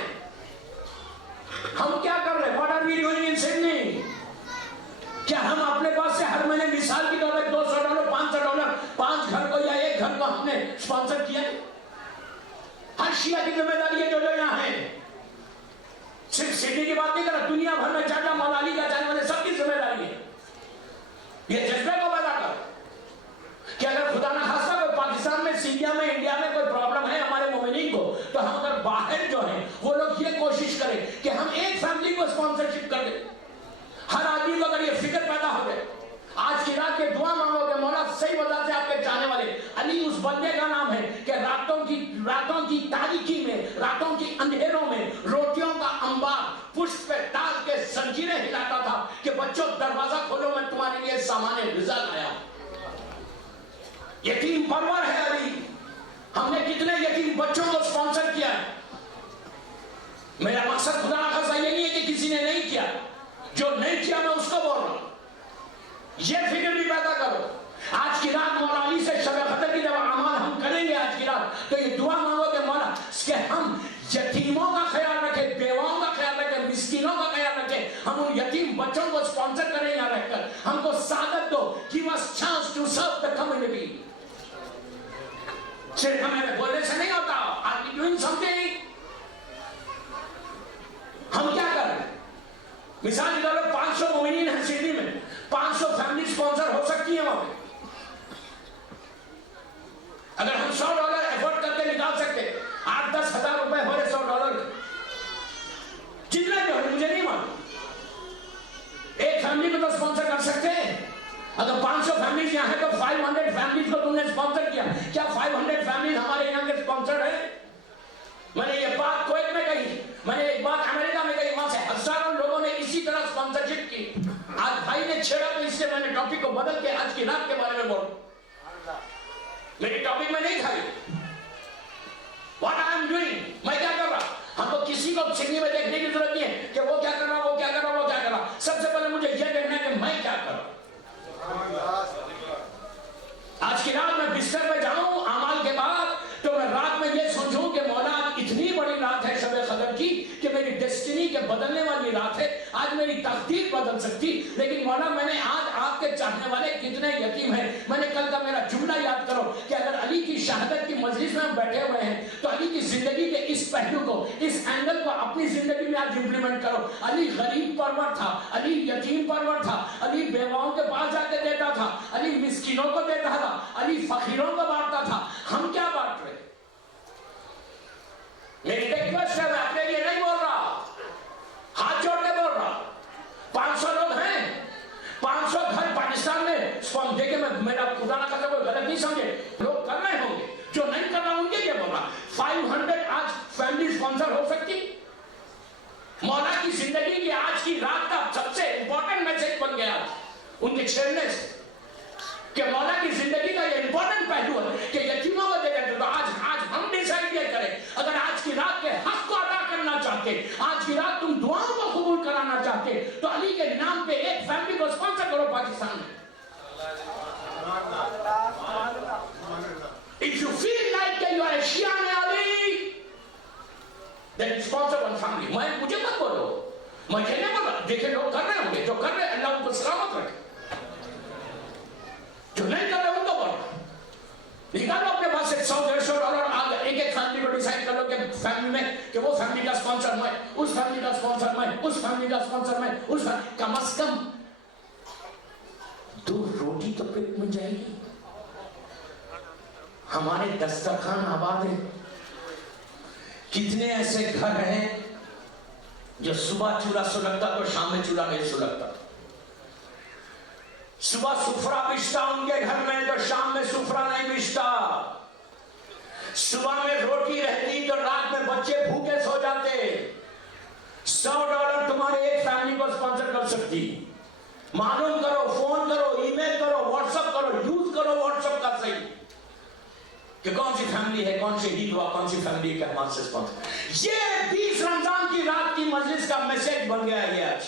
ہم کیا کر رہے ہیں؟ what are we doing in Sydney؟ کیا ہم اپنے پاس سے ہر مہینے مثال کی طور پر $200 $500 5 گھر کو یا 1 گھر کو ہم نے اسپانسر کیا ہے؟ ہر شیعہ کی ذمہ داری ہے جو لوگ یہاں ہیں، صرف سڈنی کی بات نہیں کر رہا، دنیا بھر میں چاہتا مولا علی کا چاہنے والے سب کی ذمہ داری ہے۔ یہ جذبے کو پیدا کر کہ اگر خدا نہ خاصہ کوئی پاکستان میں، سیریا میں، انڈیا میں کوئی پرابلم ہے ہمارے مومنین کو، تو ہم اگر باہر جو ہیں وہ لوگ یہ کوشش کریں کہ ہم ایک فیملی کو اسپانسرشپ کر دیں، ہر آدمی کو اگر یہ فکر پیدا ہو جائے، آج کی رات کے دعا مانگو کہ مولا صحیح وجہ سے آپ کے چاہنے والے، علی اس بندے کا نام ہے کہ راتوں کی تاریکی میں، راتوں کی اندھیروں میں روٹیوں کا انبار پشت پہ ڈال کے زنجیریں ہلاتا تھا کہ بچوں دروازہ کھولو، میں تمہارے لیے سامان رزق لایا ہوں۔ یتیم پرور ہے علی، ہم نے کتنے یتیم بچوں کو اسپانسر کیا ہے۔ میرا مقصد خدا نہ خاصہ یہ نہیں ہے کہ کسی نے نہیں کیا، جو نہیں کیا میں اس کو بول رہا ہوں، یہ فکر بھی پیدا کرو۔ آج کی رات مولا علی سے شب قدر کی جب اعمال ہم کریں گے آج کی رات، تو یہ دعا مانگو کہ مولا کہ ہم یتیموں کا خیال رکھیں، بیواؤں کا خیال رکھیں، مسکینوں کا خیال رکھیں، ہم ان یتیم بچوں کو اسپانسر کریں یہاں رہ کر، ہم کو سعادت دو، give us chance to serve the community۔ صرف ہمیں بولنے سے نہیں ہوتا، are we doing something؟ ہم کیا کر رہے ہیں؟ مثال کے طور پر 500 مومنین ہیں سڈنی میں، 500 فیملی اسپانسر ہو سکتی ہیں وہاں پہ۔ اگر ہم $100 ایفورٹ کر کے نکال سکتے، 8-10 ہزار روپے ہو رہے $100 جتنے جو ہے مجھے نہیں معلوم، ایک فیملی کو تو اسپانسر کر سکتے ہیں۔ اگر 500 فیملیز یہاں ہیں تو 500 فیملیز کو تم نے اسپانسر کیا، کیا 500 فیملیز ہمارے یہاں کے اسپانسر ہیں؟ میں نے یہ بات کویت میں کہی، میں نے ایک بات امریکہ میں کہی، وہاں سے ہزاروں لوگوں نے اسی طرح اسپانسرشپ کی۔ آج بھائی نے چھیڑا تو اس سے میں نے ٹاپک کو بدل کے آج کی رات کے بارے میں بولوں، میری ٹاپک میں نہیں تھا یہ۔ What I am doing، میں کیا کر رہا؟ ہم کو کسی کو سڈنی میں دیکھنے کی ضرورت نہیں ہے کہ وہ کیا کر رہا، وہ کیا کر رہا، وہ کیا کر رہا، سب سے پہلے مجھے یہ دیکھنا ہے کہ میں کیا کر رہا۔ آج کی رات میں بستر میں جاؤں اعمال کے بعد تو میں رات میں یہ سوچوں کہ مولا اتنی بڑی رات ہے شب قدر کی کہ میری ڈیسٹینی کے بدلنے والی رات ہے، آج میری تقدیر بدل سکتی، لیکن مولا میں نے آج آپ کے چاہنے والے کتنے یتیم ہیں۔ میں نے کل کا میرا جملہ یاد کرو کہ اگر علی کی شہادت کی مجلس میں ہم بیٹھے ہوئے ہیں تو علی کی زندگی کے اس پہلو کو، اس اینگل کو اپنی زندگی میں آج امپلیمنٹ کرو۔ علی غریب پرور تھا، علی یتیم پرور تھا، علی بیواؤں کے پاس جا کے دیتا تھا، علی مسکینوں کو دیتا تھا، علی فقیروں کو بانٹتا تھا۔ ہم کیا بانٹ رہے؟ میری ریکویسٹ ہے، میں اپنے لیے نہیں بول رہا، ہاتھ جوڑ کے بول رہا، 500 لوگ ہیں، 500 گھر پاکستان میں دیکھیں، میں میرا خدا نہ کرے کوئی غلط نہیں سمجھے، لوگ کر رہے ہوں گے، جو نہیں کر رہا ان کے لیے بول رہا۔ 500 آج فیملی اسپانسر ہو سکتی۔ مولا کی زندگی کی آج کی رات کا سب سے امپورٹنٹ میسج بن گیا ان کے چھیڑنے سے کہ مولا کی زندگی کا یہ امپورٹنٹ پہلو ہے کہ یتیموں کو دے دیتے۔ تو آج ہم ڈیسائیڈ یہ کریں، اگر آج کی رات کے حق کو ادا کرنا چاہتے، آج کی رات تم دعاؤں کو قبول کرانا چاہتے، تو علی کے نام پہ ایک فیملی کو اسپانسر کرو پاکستان میں۔ If you feel like that you are a Shia Ali, then sponsor one family۔ مجھے مت بولو، مجھے نہیں بولو، देखे लोग कर रहे होंगे, जो कर रहे अल्लाह उनको सलामत रखे, जो नहीं कर रहे उनको बोलो निकालो अपने पास से $100-150 एक फैमिली को डिसाइड कर लो कि फैमिली में कि वो फैमिली का स्पॉन्सर मैं, उस फैमिली का स्पॉन्सर मैं, उस फैमिली का स्पॉन्सर मैं, उस कम से कम 2 रोटी तो पेट में जाएगी। हमारे दस्तरखान आबाद है। कितने ऐसे घर हैं जो सुबह चूल्हा सुलगता तो शाम में चूल्हा नहीं सुलगता, सुबह सुफरा बिछता उनके घर में तो शाम में सुफरा नहीं बिछता, सुबह में रोटी रहती तो रात में बच्चे भूखे सो जाते। $100 तुम्हारे एक फैमिली को स्पॉन्सर कर सकती। मालूम करो, फोन करो, ईमेल करो, व्हाट्सएप करो, यूज करो व्हाट्सएप का सही कि कौन सी फैमिली है, कौन सी ईद हुआ, कौन सी फैमिली के हमारे से स्पॉन्सर। ये 20 रमजान की रात की मजलिस का मैसेज बन गया है आज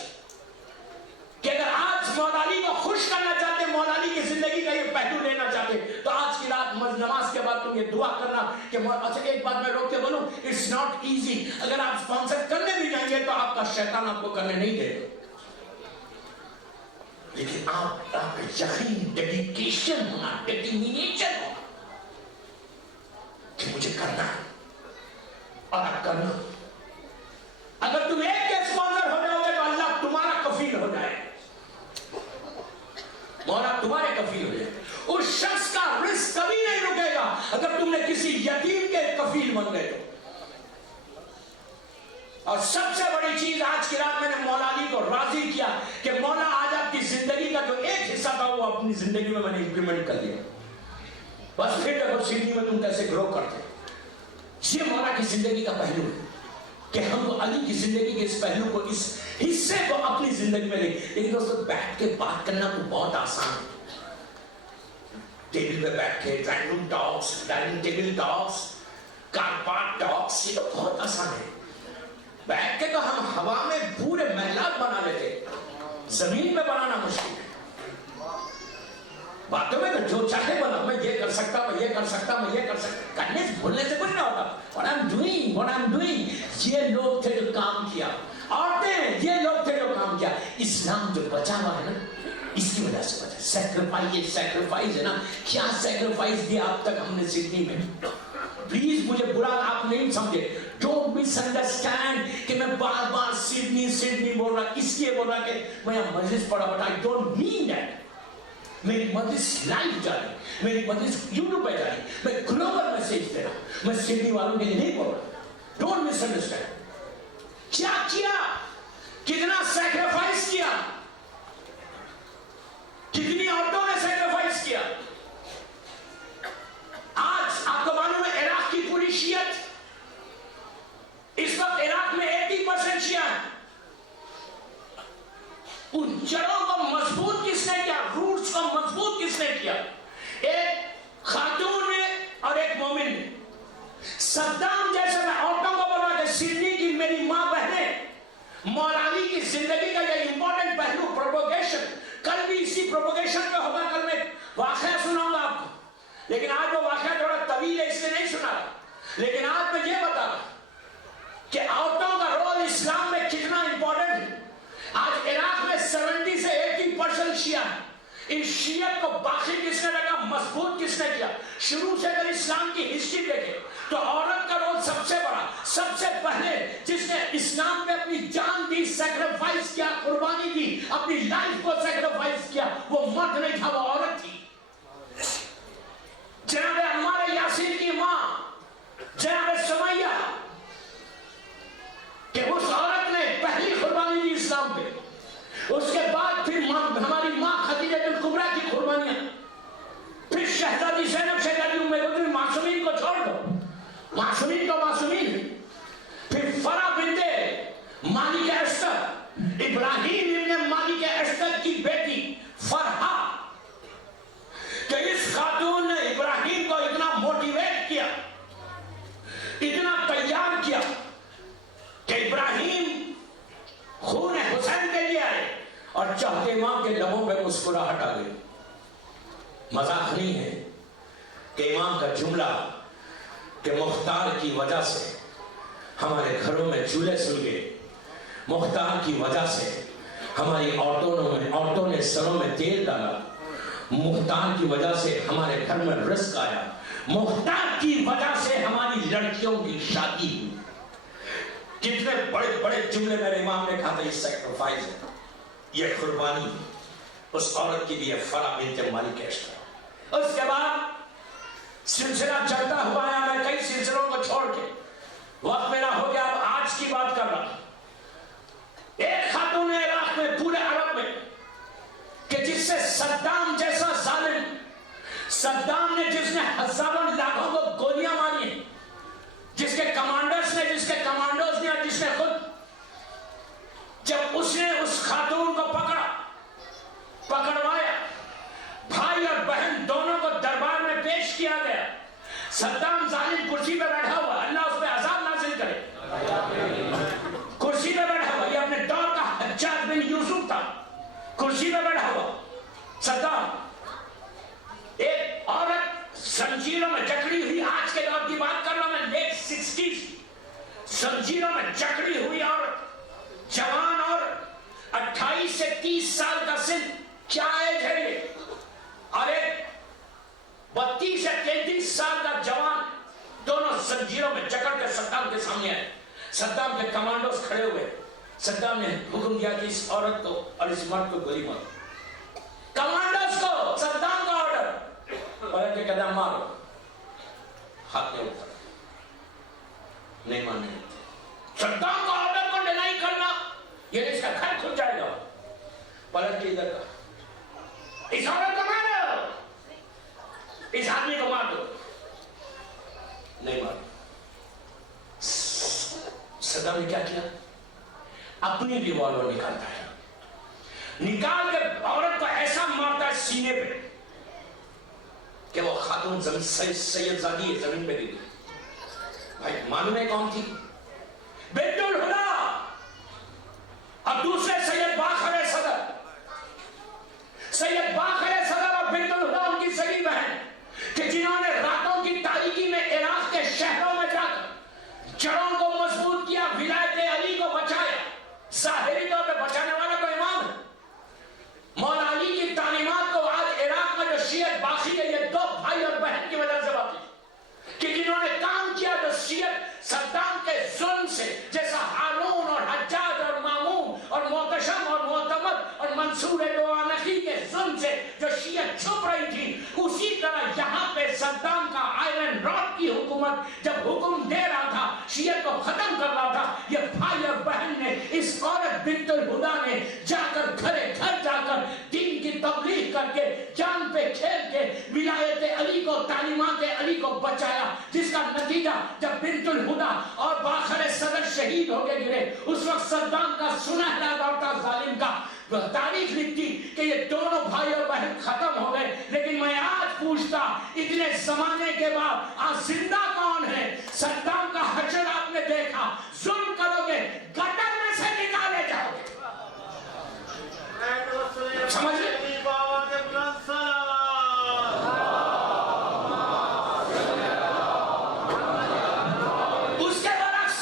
कि अगर आज मौलाली को खुश करना चाहते, मौलाली की जिंदगी का ये पहलू लेना चाहते, तो आज की रात नमाज के बाद तुम ये दुआ करना कि अच्छा एक बात मैं रोक के बोलूं, इट्स नॉट इजी। अगर आप स्पॉन्सर करने भी जाएंगे तो आपका शैतान आपको करने नहीं देगा, लेकिन आपका यकीन, डेडिकेशन होना, डिटर्मिनेशन होना कि मुझे करना है और आप करना। अगर तुम एक के स्पॉन्सर हो जाओगे तो अल्लाह तुम्हारा कफील हो जाए, मौला तुम्हारे कफील हो जाए। उस शख्स का रिस्क कभी नहीं रुकेगा अगर तुमने किसी यतीम के कफील बन गए तो। और सबसे बड़ी चीज आज की रात मैंने मौला अली को राजी किया कि मौला आज आपकी जिंदगी का जो एक हिस्सा था वो अपनी जिंदगी में मैंने इंप्लीमेंट कर दिया। बस फिर देखो सिडनी में तुम कैसे ग्रो करते। ये मौला की जिंदगी का पहलू है कि हम अली की जिंदगी के इस पहलू को, इस हिस्से को अपनी जिंदगी में ले। लेकिन दोस्तों बैठ के बात करना तो बहुत आसान है, टेबल पे बैठ के drawing room talks, dining table talks, carpet talks, ये तो बहुत आसान है। बैठ के तो हम हवा में पूरे महलात बना लेते, जमीन में बनाना मुश्किल है। बातों में तो जो चाहे बना, मैं ये कर सकता, मैं ये कर सकता, मैं ये कर सकता, करने से बोलने से कुछ नहीं होता। What I'm doing, ये लोग थे जो काम किया, औरतें ये लोग थे जो काम किया। इस्लाम जो बचा हुआ है ना, इसकी वजह से बचा। सैक्रिफाइस है ना, क्या सैक्रिफाइस दिया अब तक हमने सिडनी में। प्लीज मुझे बुरा आप नहीं समझे, डोंट मिसअंडरस्टैंड कि मैं बार बार सिडनी बोल रहा, इसलिए बोल रहा कि मैं यहाँ मजलिस पढ़ा, but I don't mean that. मेरी मजलिस लाइव जा रही, मेरी मजलिस यूट्यूब पे जा रही, मैं ग्लोबल मैसेज दे रहा हूं, मैं सिडनी वालों के लिए नहीं बोल रहा। Don't misunderstand. क्या किया, कितना सैक्रिफाइस किया, कितनी औरतों ने सैक्रिफाइस किया। आज आपको मालूम है इराक की पूरी शियत, इस वक्त इराक में 80% शिया है। उन जड़ों को मजबूत किसने किया, रूट्स को मजबूत किसने किया? एक खातून ने और एक मोमिन ने। सद्दाम जैसे मैं औरतों को बोल रहा था, सिडनी की मेरी मां बहनें, मौलानी की जिंदगी का यह इंपॉर्टेंट पहलू प्रोपोगेशन, कल भी इसी प्रोपोगेशन पे होगा। कल मैं वाकया सुनाऊंगा आपको, लेकिन आज वो वाकया थोड़ा तवील है इसलिए नहीं सुना रहा। लेकिन आज मैं ये बता कि औरतों का रोल इस्लाम में कितना इंपॉर्टेंट है। आज इराक में 70 से 80% शिया है। इन शियत को बाकी किसने रखा, मजबूत किसने किया? शुरू से अगर इस्लाम की हिस्ट्री देखें तो औरत का रोल सबसे बड़ा, सबसे पहले जिसने इस्लाम में अपनी जान दी, सैक्रिफाइस किया, कुर्बानी दी, अपनी लाइफ को सैक्रिफाइस किया, वो मर्द नहीं था, वो औरत थी। जनाब अम्मार यासीन की मां जनाब सुमैया, कि उस औरत ने पहली कुर्बानी दी इस्लाम पे। उसके बाद फिर हमारी मां खदीजा बिन कुबरा की कुर्बानियां, फिर शहजादी ज़ैनब, शहजादी उम्मे कुलसूम, मासूमीन को छोड़ दो, मासूमीन तो मासूमीन है। फिर फरा बिनते मालिक अस्तर, इब्राहिम इब्न मालिक अस्तर की बेटी फरहा, कि इस खातून ने इब्राहिम को इतना मोटिवेट किया, इतना तैयार किया कि इब्राहिम खून हुसैन के लिए आए और चाहते मां के लबों पे मुस्कुराहट आ गई। मजाक नहीं है कि इमाम का जुमला कि मुख्तार की वजह से हमारे घरों में चूल्हे सुलगे, मुख्तार की वजह से हमारी औरतों ने सरों में तेल डाला, मुख्तार की वजह से हमारे घर में रिस्क आया, मुख्तार की वजह से हमारी लड़कियों की शादी हुई। कितने बड़े बड़े जुमले मेरे इमाम ने कहा था, ये सैक्रिफाइस है, ये कुर्बानी है। उस औरत की भी है फरा बिन्त मालिक है। उसके बाद सिलसिला चलता हुआ आया, मैं कई सिलसिलों को छोड़ के वक्त मेरा हो गया, अब आज की बात कर रहा। एक खातून है इराक में, पूरे अरब में, कि जिससे सद्दाम जैसा जालिम, सद्दाम ने जिसने हजारों लाखों को गोलियां मारी, जिसके कमांडर्स ने, जिसके कमांडोज ने, जिसने खुद, जब उसने उस खातून को पकड़वाया, भाई और बहन दोनों को दरबार में पेश किया गया। सद्दाम जालिम कुर्सी पे बैठा हुआ, अल्लाह उस पे अज़ाब नाज़िल करे। कुर्सी पे बैठा हुआ, ये अपने दौर का हज्जाज बिन यूसुफ था, कुर्सी पे बैठा हुआ सद्दाम। एक औरत जंजीरों में जकड़ी हुई, आज के दौर की बात कर रहा हूं मैं, लेट 60s, जंजीरों में जकड़ी हुई औरत, जवान औरत, 28 से 30 साल का सिन, क्या एज है ये? और एक 32 से 33 साल का जवान, दोनों जंजीरों में जकड़ के सद्दाम के सामने आए। सद्दाम के कमांडोस खड़े हुए, सद्दाम ने हुक्म दिया कि इस औरत को और इस मर्द को गोली मारो। कमांडोस को सद्दाम का ऑर्डर, और के कदम मारो, हाथ में उठा, नहीं मानने। सद्दाम का ऑर्डर को डिनाई करना, ये इसका घर खुल जाएगा। पलट के इधर का, इस औरत को मारो, इस आदमी को मार दो, नहीं मार। सद्दाम ने क्या किया? अपनी रिवॉल्वर निकालता है, निकाल के औरत को ऐसा मारता है सीने पे कि वो खातून सैयदजादी है, जमीन पे गिरी। भाई मालूम है कौन थी? बिन्तुल हुदा और दूसरे सैयद बाखर सदर, सैयद बाखर सदर और बिन्तुल हुदा उनकी सगी बहन, कि जिन्होंने रातों की तारीकी में इराक के शहरों में जाकर जड़ों को मजबूत किया, विलायत अली को बचाया। ज़ाहिरी तौर पे बचाने वाला तो इमाम है। मौला अली की तालीमात को आज इराक में जो शियत बाकी है, ये दो भाई और बहन की वजह से बाकी, कि जिन्होंने काम किया जो शियत सद्दाम के जुल्म से, जैसा हारून और हज्जाज और मामून और मोहतशम और मोहतमद और मंसूर दोआनखी के जुल्म से जो शियत छुप रही थी, उसी तरह यहाँ पे सद्दाम का आयरन रॉड की हुकूमत जब हुक्म दे रहा था, शियत को खत्म कर रहा था, ये भाई और बहन ने, इस औरत बिन्तुल हुदा ने जाकर घरे घर जाकर दीन की तबलीग करके, जान पे खेल के विलायत अली को, तालीमात अली को बचाया, जिसका नतीजा जब बिन्तुल हुदा और बाखर सदर शहीद होके गिरे, उस वक्त सद्दाम का सुनहरा दौर था जालिम का। तारीख लिखती कि ये दोनों भाई और बहन खत्म हो गए, लेकिन मैं आज पूछता, इतने जमाने के बाद आज जिंदा कौन है? सद्दाम का हशर आपने देखा, जुल्म करोगे, गटर में से निकाले जाओगे। समझ ले? उसके बरक्स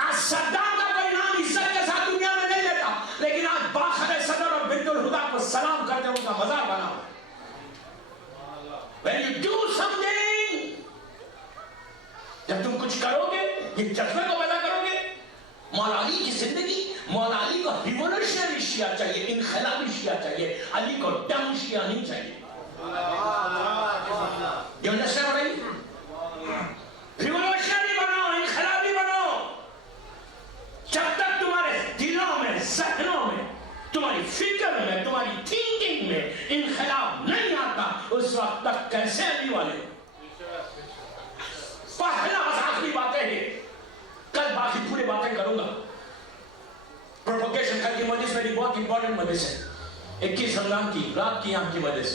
आज सद्दाम का कोई नाम इज्जत के साथ दुनिया में नहीं लेता, लेकिन आज बाखर सदर और बिन्तुल हुदा को सलाम करके उनका मजाक बना। When you do something, जब तुम कुछ करोगे, ये जज्बे को पैदा करोगे। मौला अली की जिंदगी, मौला अली को रिवोल्यूशनरी शिया चाहिए, इनकलाबी शिया चाहिए, अली को डम शिया नहीं चाहिए। You understand what I mean? Revolutionary बनाओ, इनकलाबी बनाओ। जब तक तुम्हारे दिलों में, ज़हनों में, तुम्हारी फिक्र में, तुम्हारी थिंकिंग में इनकलाब नहीं आता, उस वक्त तक कैसे अली वाले? पहला आखिरी बातें हैं, कल बाकी पूरी बातें करूंगा। प्रोपोगेशन कल की मजलिस मेरी बहुत इंपॉर्टेंट मजलिस है, 21 रमजान की रात की यहाँ की मजलिस,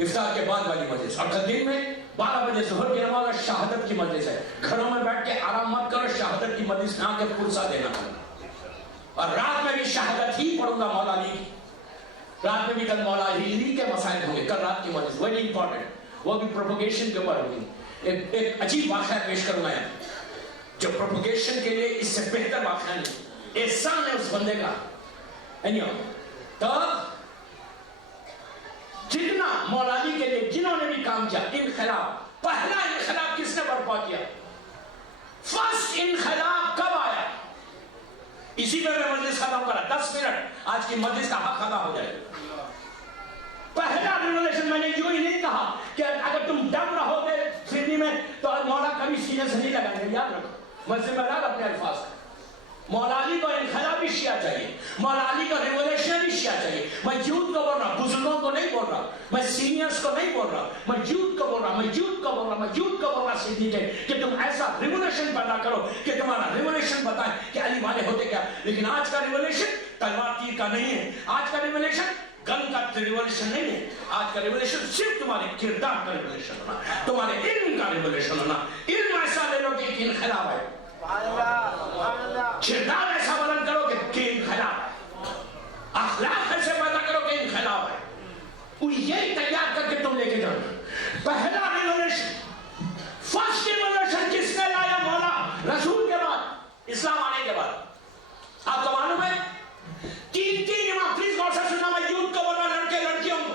इफ्तार के बाद वाली मजलिस, और कल दिन में 12 बजे ज़ोहर की नमाज और शहादत की मजलिस है। घरों में बैठ के आराम मत करो, शहादत की मजलिस में आके पुरसा देना, और रात में भी शहादत ही पढ़ूंगा मौला अली की। रात में भी कल मौला अली के मसाइल होंगे, कल रात की मजलिस वेरी इंपॉर्टेंट, वो भी प्रोपोगेशन के ऊपर होगी। एक अजीब वाक़या पेश करूंगा जो प्रोपोगेशन के लिए इससे बेहतर वाक़या नहीं। एहसान है उस बंदे का तो जितना मौलानी के लिए जिन्होंने भी काम किया, इनकलाब, पहला इनकलाब किसने बर्पा किया? फर्स्ट इनकलाब कब आया? इसी में मैं मजलिस खत्म करा, 10 मिनट आज की मजलिस का हक अदा हो जाए। पहला रिवोल्यूशन, मैंने यूं ही नहीं कहा कि अगर तुम डम रहोगे सिडनी में तो मौला कभी सीने से नहीं लगाएंगे, याद रखो, मैं जिम्मेदार अपने अल्फाज का। मौला अली को इनकलाबी शिया चाहिए, मौला अली को रिवोल्यूशनरी शिया चाहिए। मैं यूथ को बोल रहा, बुजुर्गों को नहीं बोल रहा, मैं सीनियर्स को नहीं बोल रहा, मैं यूथ को बोल रहा, मैं यूथ को बोल रहा, मैं यूथ को बोल रहा सिडनी के कि तुम ऐसा रिवोल्यूशन पैदा करो कि तुम्हारा रिवोल्यूशन बताए कि अली वाले होते क्या। लेकिन आज का रिवोल्यूशन तलवार तीर का नहीं है, आज का रिवोल्यूशन गन का रिवोल्यूशन नहीं है। आज का रिवोल्यूशन सिर्फ तुम्हारे किरदार का रिवोल्यूशन होना, तुम्हारे इल्म का रिवोल्यूशन होना। इल्म ऐसा ले लो कि इनकलाब है, किरदार ऐसा बुलंद करो कि इनकलाब, अखलाक ऐसे पैदा करो कि इनकलाब है। यही तैयार करके तुम लेके जाओ। पहला रिवोल्यूशन, फर्स्ट रिवोल्यूशन किसने लाया? मौला रसूल के बाद, इस्लाम आने के बाद। आपको मालूम है 3 इमाम, प्लीज गौर से सुनना, मैं यूथ को बोल रहा, लड़के लड़कियों को,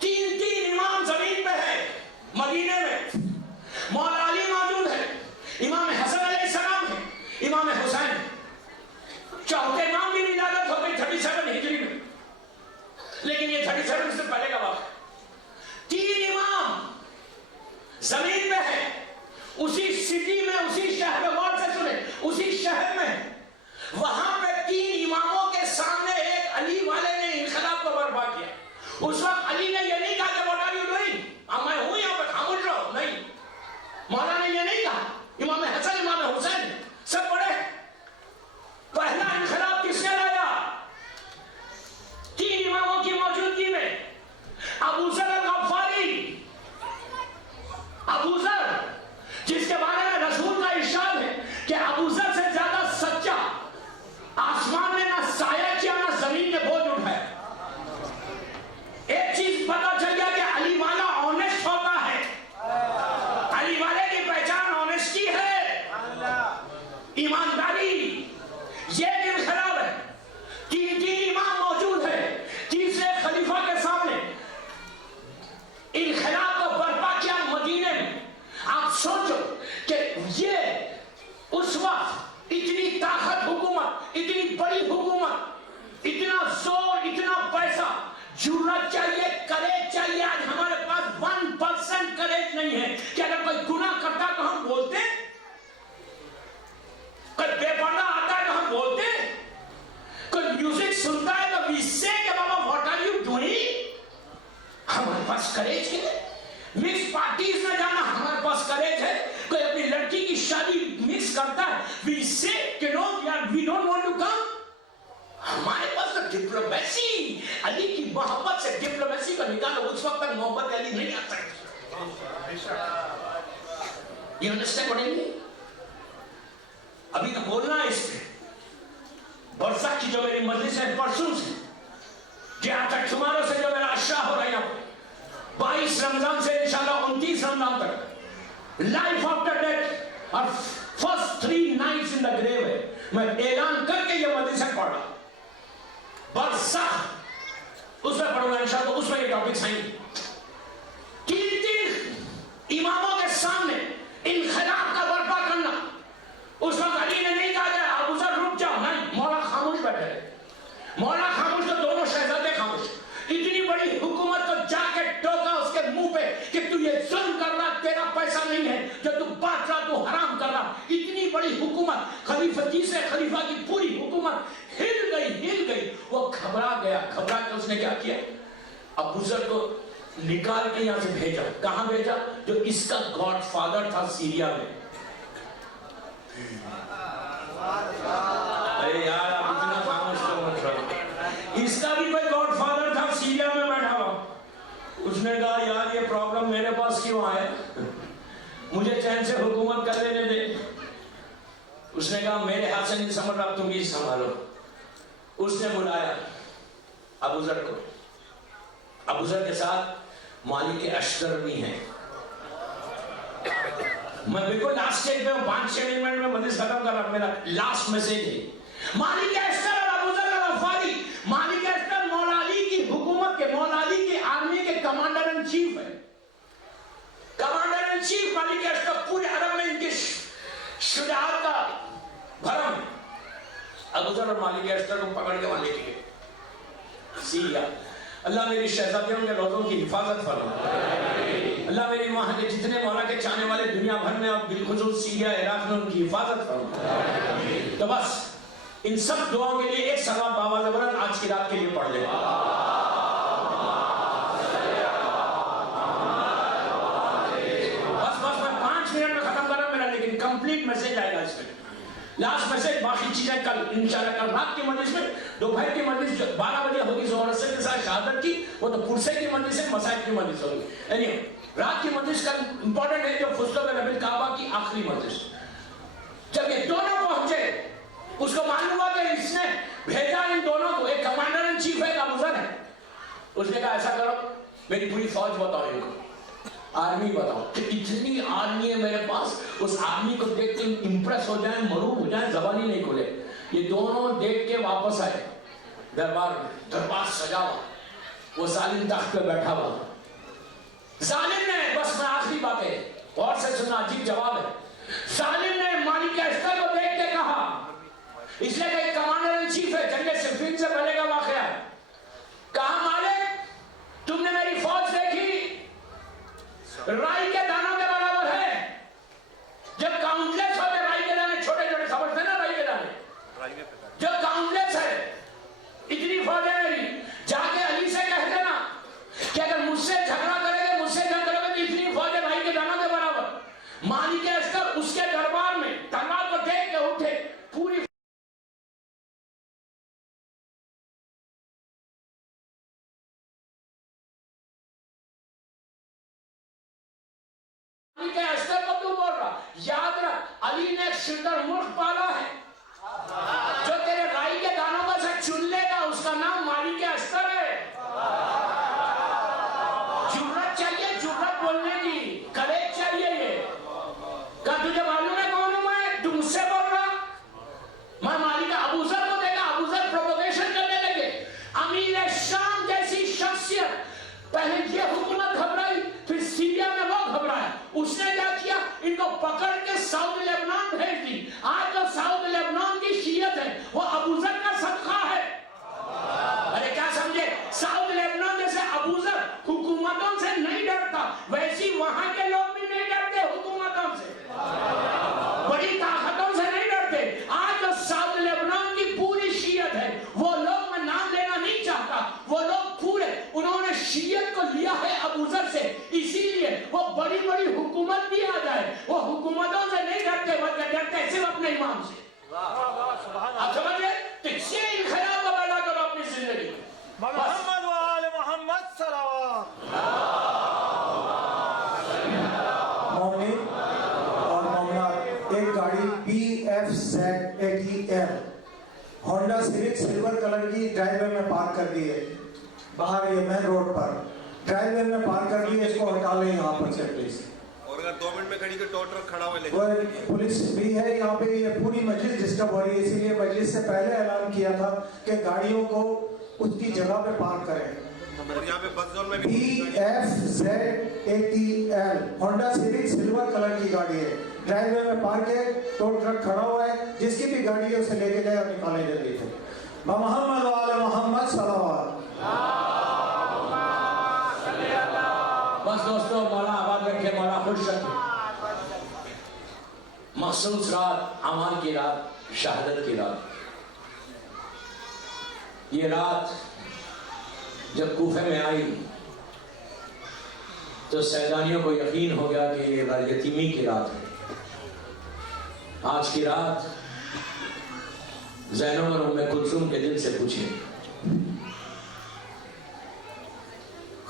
3 इमाम जमीन पे है मदीने में। मौला अली मौजूद है, इमाम हसन अलैहिस्सलाम है, इमाम हुसैन। चौथे इमाम की विलादत हो गई 37 हिजरी में, लेकिन ये 37 से पहले का वक्त। 3 इमाम जमीन में है, उसी सिटी में, उसी शहर में, गौर से सुने, उसी शहर में, वहां पे 3 इमामों के सामने एक अली वाले ने इनकलाब को बर्पा किया। उस वक्त अली ने यह नहीं कहा कि व्हाट आर यू डूइंग, अब मैं हूं यहां पर, खामोश रहो, नहीं। मौला ने यह नहीं कहा, इमाम हसन, इमाम हुसैन सब पढ़े। पहला इनकलाब किसने लाया? 3 इमामों की मौजूदगी में। अबू ज़र अल-गफ़ारी, अबू ज़र जिसके बारे में रसूल का इरशाद है कि अबू ज़र से ज्यादा सच्चा आसमान ने ना साया किया ना जमीन में बोझ उठाया। एक चीज पता चल गया कि अली वाला ऑनेस्ट होता है, अली वाले की पहचान ऑनेस्टी है, ईमानदारी। ये इनकलाब है। 3 इमाम मौजूद है, तीसरे खलीफा के सामने इनकलाब को बर्पा किया मदीने में। आप सोचो कि ये उस वक्त इतनी ताकत हुकूमत, इतनी बड़ी हुकूमत, इतना जोर, इतना पैसा, जुर्रत चाहिए, करेज चाहिए। आज हमारे पास 1% करेज नहीं है कि अगर कोई गुनाह करता तो हम बोलते, कोई बेपर्दा आता है तो हम बोलते, कोई म्यूजिक सुनता है तो वी से कि बाबा व्हाट आर यू डूइंग। हमारे पास करेज है। मिक्स पार्टीज में जाना हमारे पास करेज है। कोई अपनी लड़की की शादी मिक्स करता है, वी से कि नो यार we don't want to come. हमारे पास तो डिप्लोमेसी, अली की मोहब्बत से डिप्लोमेसी को निकालो, उस वक्त तक मोहब्बत अली नहीं आ सकती। ये अंडरस्टैंड करेंगे? अभी तो बोलना है इस पे। बरसात की जो मेरी मजलिस है परसों से, जहां तक तुम्हारों से जो मेरा आशा हो रहा है, 22 रमजान से इंशाल्लाह 29 रमजान तक लाइफ आफ्टर डेथ और first 3 nights in the grave है। मैं ऐलान करके ये मजलिस पढ़ रहा, बरसात उसमें पढ़ूंगा इंशाल्लाह, उसमें ये टॉपिक्स आएंगे। 3 इमामों के सामने इनकलाब का बर्पा करना। उस वक्त अली ने नहीं कहा जाए अबू ज़र रुक जाओ, नहीं, मौला खामोश बैठे। मौला खामोश तो दोनों शहजादे खामोश। इतनी बड़ी हुकूमत को जाके टोका उसके मुंह पे कि तू ये जुल्म कर रहा, तेरा पैसा नहीं है जो तू बांट रहा, तू हराम कर रहा। इतनी बड़ी हुकूमत, खलीफा, तीसरे खलीफा की पूरी हुकूमत हिल गई। वो घबरा गया। घबरा के उसने क्या किया? अबू ज़र को निकाल के यहां से भेजा। कहां भेजा? जो इसका गॉडफादर था सीरिया में। अरे यार आप इतना खामोश क्यों मत रहो? इसका भी कोई गॉडफादर था सीरिया में बैठा हुआ। उसने कहा यार ये प्रॉब्लम मेरे पास क्यों आए, मुझे चैन से हुकूमत कर लेने दे। उसने कहा मेरे हाथ से नहीं समझ रहा, तुम ही संभालो। उसने बुलाया अबू ज़र को। अबू ज़र के साथ मालिक के अश्कर भी हैं। मैं बिल्कुल लास्ट स्टेज पे हूं, 5-6 मिनट में मजलिस खत्म कर रहा हूं। मेरा लास्ट मैसेज है, मालिक के अश्कर और अबू ज़र ابوذر اور مالک اشتر کو پکڑ کے وہاں لے گئے سیریا. اللہ میری شہزادیوں کے روزوں کی حفاظت فرما. اللہ میری وہاں کے جتنے مولا کے چاہنے والے دنیا بھر میں اور بالخصوص سیریا عراق میں ان کی حفاظت فرما. تو بس ان سب دعاؤں کے لیے ایک سلام بابا زبرن آج کی رات کے لیے پڑھ لیں. بس میں 5 منٹ میں ختم کر رہا ہوں میرا, لیکن کمپلیٹ میسج آئے گا اس میں. لاسٹ میسج, باقی چیزیں کل انشاءاللہ. کل رات کی مجلس میں, دوپہر کی مجلس 12 بجے ہوگی زہر اثر کے ساتھ شہادت کی, وہ تو پرسے کی مجلس ہے, مسائب کی مجلس ہوگی. anyway, رات کی مجلس کل امپورٹنٹ ہے, جو فضلوں میں رب الکعبہ کی آخری مجلس. جب یہ دونوں پہنچے, اس کو معلوم ہوا کہ اس نے بھیجا ان دونوں کو, ایک کمانڈر ان چیف ہے, ایک ابوذر ہے. اس نے کہا ایسا کرو, میری پوری فوج بتاؤ ان کو, آرمی بتاؤ کہ اتنی آرمی ہے میرے پاس. اس آرمی کو دیکھ کے امپریس ہو جائیں, مروب ہو جائیں, زبان ہی نہیں کھولے. یہ دونوں دیکھ کے واپس آئے دربار میں. دربار سجا ہوا, وہ ظالم تخت پہ بیٹھا ہوا. ظالم نے, بس میں آخری بات ہے اور سے سننا, عجیب جواب ہے. ظالم نے مالک اشتر کو دیکھ کے کہا, اس لیے کہ ایک کمانڈر ان چیف ہے, جنگ صفین سے پہلے کا واقعہ ہے. کہا مالک تم نے میری فوج دیکھی, رائی کے دانوں کے برابر ہے. جب کاؤنٹلیس ہوتے, رائی کے دانے چھوٹے چھوٹے سمجھتے نا, رائی کے دانے جو کاؤنٹلیس ہے, اتنی فوج ہے میری. جا کے علی سے کہہ دینا کہ اگر مجھ سے جھگڑا کرے گے, مجھ سے جنگ کرے گے, تو اتنی فوج ہے رائی کے دانوں کے برابر. مالک اشتر اس کے دربار میں تلوار کو دیکھ کے اٹھے, پوری اشتر کو کیوں بول رہا, یاد رکھ علی نے ایک شندر ملک پالا ہے جو تیرے رائی کے دانوں میں سے چن لے گا, اس کا نام مالک اشتر ہے. جرت چاہیے, جرت بولنے کی, کریج چاہیے. یہ کہا تجھے معلوم ہے کون ہوں میں, تو مجھ سے بول رہا. میں مالک ابوذر کو دیکھا, ابوذر پروپوگیشن کرنے لگے. امیر شام جیسی شخصیت, پہلے یہ حکومت گھبرائی, پھر سیریا میں وہ گھبرایا. اس نے کیا کیا, ان کو پکڑ کے ساؤتھ لیبنان بھیج دی. آج جو ساؤتھ لیبنان کی شیعت ہے وہ ابوذر کا صدقہ ہے. ارے کیا سمجھے, ساؤتھ لیبنان جیسے ابوذر حکومتوں سے نہیں ڈرتا, ویسی وہاں کے لوگ بھی نہیں ڈرتے حکومتوں سے, بڑی طاقتوں سے نہیں ڈرتے. آج جو ساؤتھ لیبنان کی پوری شیعت ہے, وہ لوگ, میں نام لینا نہیں چاہتا, وہ لوگ پورے انہوں نے شیعت کو لیا ہے ابوذر سے, اسی لیے وہ بڑی بڑی حکومت بھی آ جائے, وہ حکومتوں سے نہیں ڈرتے, بلکہ ڈرتے صرف اپنے امام سے. آپ سمجھ گئے, تو اسی انقلاب کو پیدا کرو اپنی زندگی میں. محمد و آل محمد صلوات. مومن اور مومنات, ایک گاڑی PFZ80M Honda civic silver colour کی ڈرائیو وے میں پارک کر دی ہے باہر, یہ مین روڈ پر ڈرائیو وے میں پارک کر دی ہے. اس کو ہٹا لیں یہاں پر سے پلیز. اور اگر 2 منٹ میں کھڑی تو ٹو ٹرک کھڑا ہوا ہے, پولیس بھی ہے یہاں پہ. یہ پوری مجلس ڈسٹرب ہو رہی ہے, اسی لیے مجلس سے پہلے اعلان کیا تھا کہ گاڑیوں کو اس کی جگہ پہ پارک کریں. اور یہاں پہ بس زون میں بھی PFZ80L Honda civic silver colour کی گاڑی ہے, ڈرائیو وے میں پارک ہے, ٹو ٹرک کھڑا ہوا ہے, جس کی بھی گاڑی ہے اسے لے کے جائے اور نکالے جلدی سے. محمد و آل محمد صلوات. بس دوستو, مولا آباد رکھے, مولا خوش رکھے. مخصوص رات, امان کی رات, شہادت کی رات. یہ رات جب کوفے میں آئی تو سیدانیوں کو یقین ہو گیا کہ یہ یتیمی کی رات ہے. آج کی رات زینب اور ام کلثوم کے دل سے پوچھیں,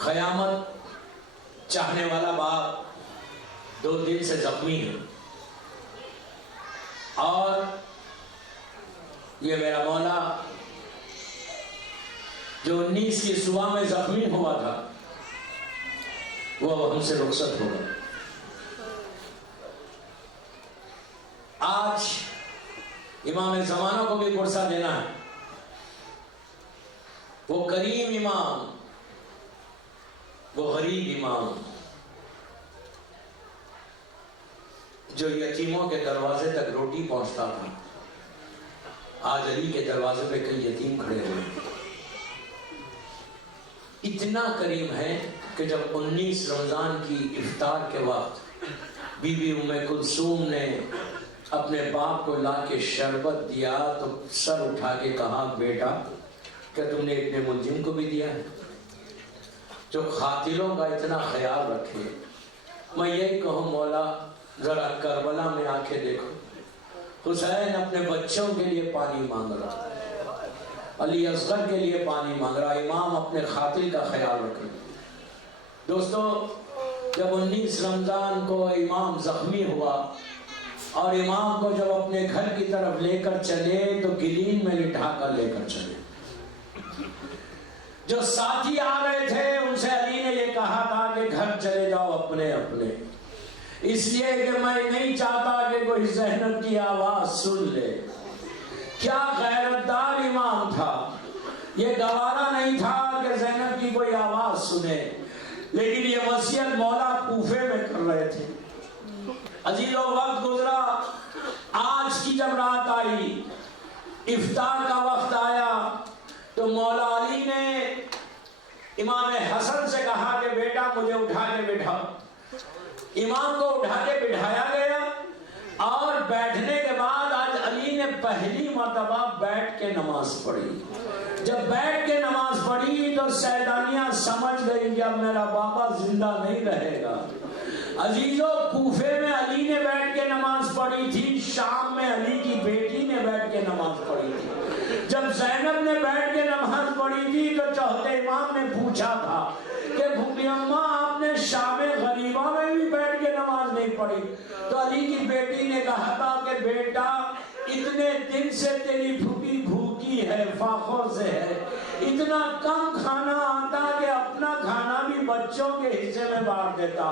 قیامت چاہنے والا باپ 2 دن سے زخمی ہے, اور یہ میرا مولا جو 19 کی صبح میں زخمی ہوا تھا وہ اب ہم سے رخصت ہوگا. آج امام زمانہ کو بھی پرسہ دینا ہے. وہ کریم امام, وہ غریب امام جو یتیموں کے دروازے تک روٹی پہنچتا تھا, आज अली के दरवाजे पे कई यतीम खड़े हुए, इतना करीम है कि जब 19 रमजान की इफ्तार के वक्त बीबी उम्मे कुलसूम ने अपने बाप को लाके शरबत दिया तो सर उठा के कहा, बेटा क्या तुमने इतने मुलजिम को भी दिया है? जो खातिरों का इतना ख्याल रखे। मैं यही कहूँ मौला, जरा करबला में आके देखो, हुसैन अपने बच्चों के लिए पानी मांग रहा, अली असगर के लिए पानी मांग रहा, इमाम अपने खातिर का ख्याल रखे। दोस्तों, जब 19 रमजान को इमाम जख्मी हुआ और इमाम को जब अपने घर की तरफ लेकर चले तो गिलीन में लिटा कर लेकर चले। जो साथी आ रहे थे उनसे अली ने ये कहा था कि घर चले जाओ अपने अपने, इसलिए कि मैं नहीं चाहता कि कोई ज़हनब की आवाज सुन ले। क्या गैरतदार इमाम था, ये गवारा नहीं था कि ज़ैनब की कोई आवाज सुने, लेकिन ये वसीयत मौला कूफे में कर रहे थे। अजीजों, वक्त गुजरा, आज की जब रात आई, इफ्तार का वक्त आया, तो मौला अली ने इमाम हसन से कहा कि बेटा मुझे उठा के बिठाओ। इमाम को उठा के बिठाया गया और बैठने के बाद आज अली ने पहली मर्तबा बैठ के नमाज पढ़ी। जब बैठ के नमाज पढ़ी तो सैदानियां समझ गई कि अब मेरा बाबा जिंदा नहीं रहेगा। अजीजों, कूफे में अली ने बैठ के नमाज पढ़ी थी, शाम में अली की बेटी ने बैठ के नमाज पढ़ी थी। जब ज़ैनब ने बैठ के नमाज पढ़ी थी तो चौथे इमाम ने पूछा था कि भूखी अम्मा आपने शाम गरीबा में भी बैठ के नमाज नहीं पढ़ी? तो अली की बेटी ने कहा था कि बेटा इतने दिन से तेरी फूफी भूखी है, फाखों से है, इतना कम खाना आता कि अपना खाना भी बच्चों के हिस्से में बांट देता।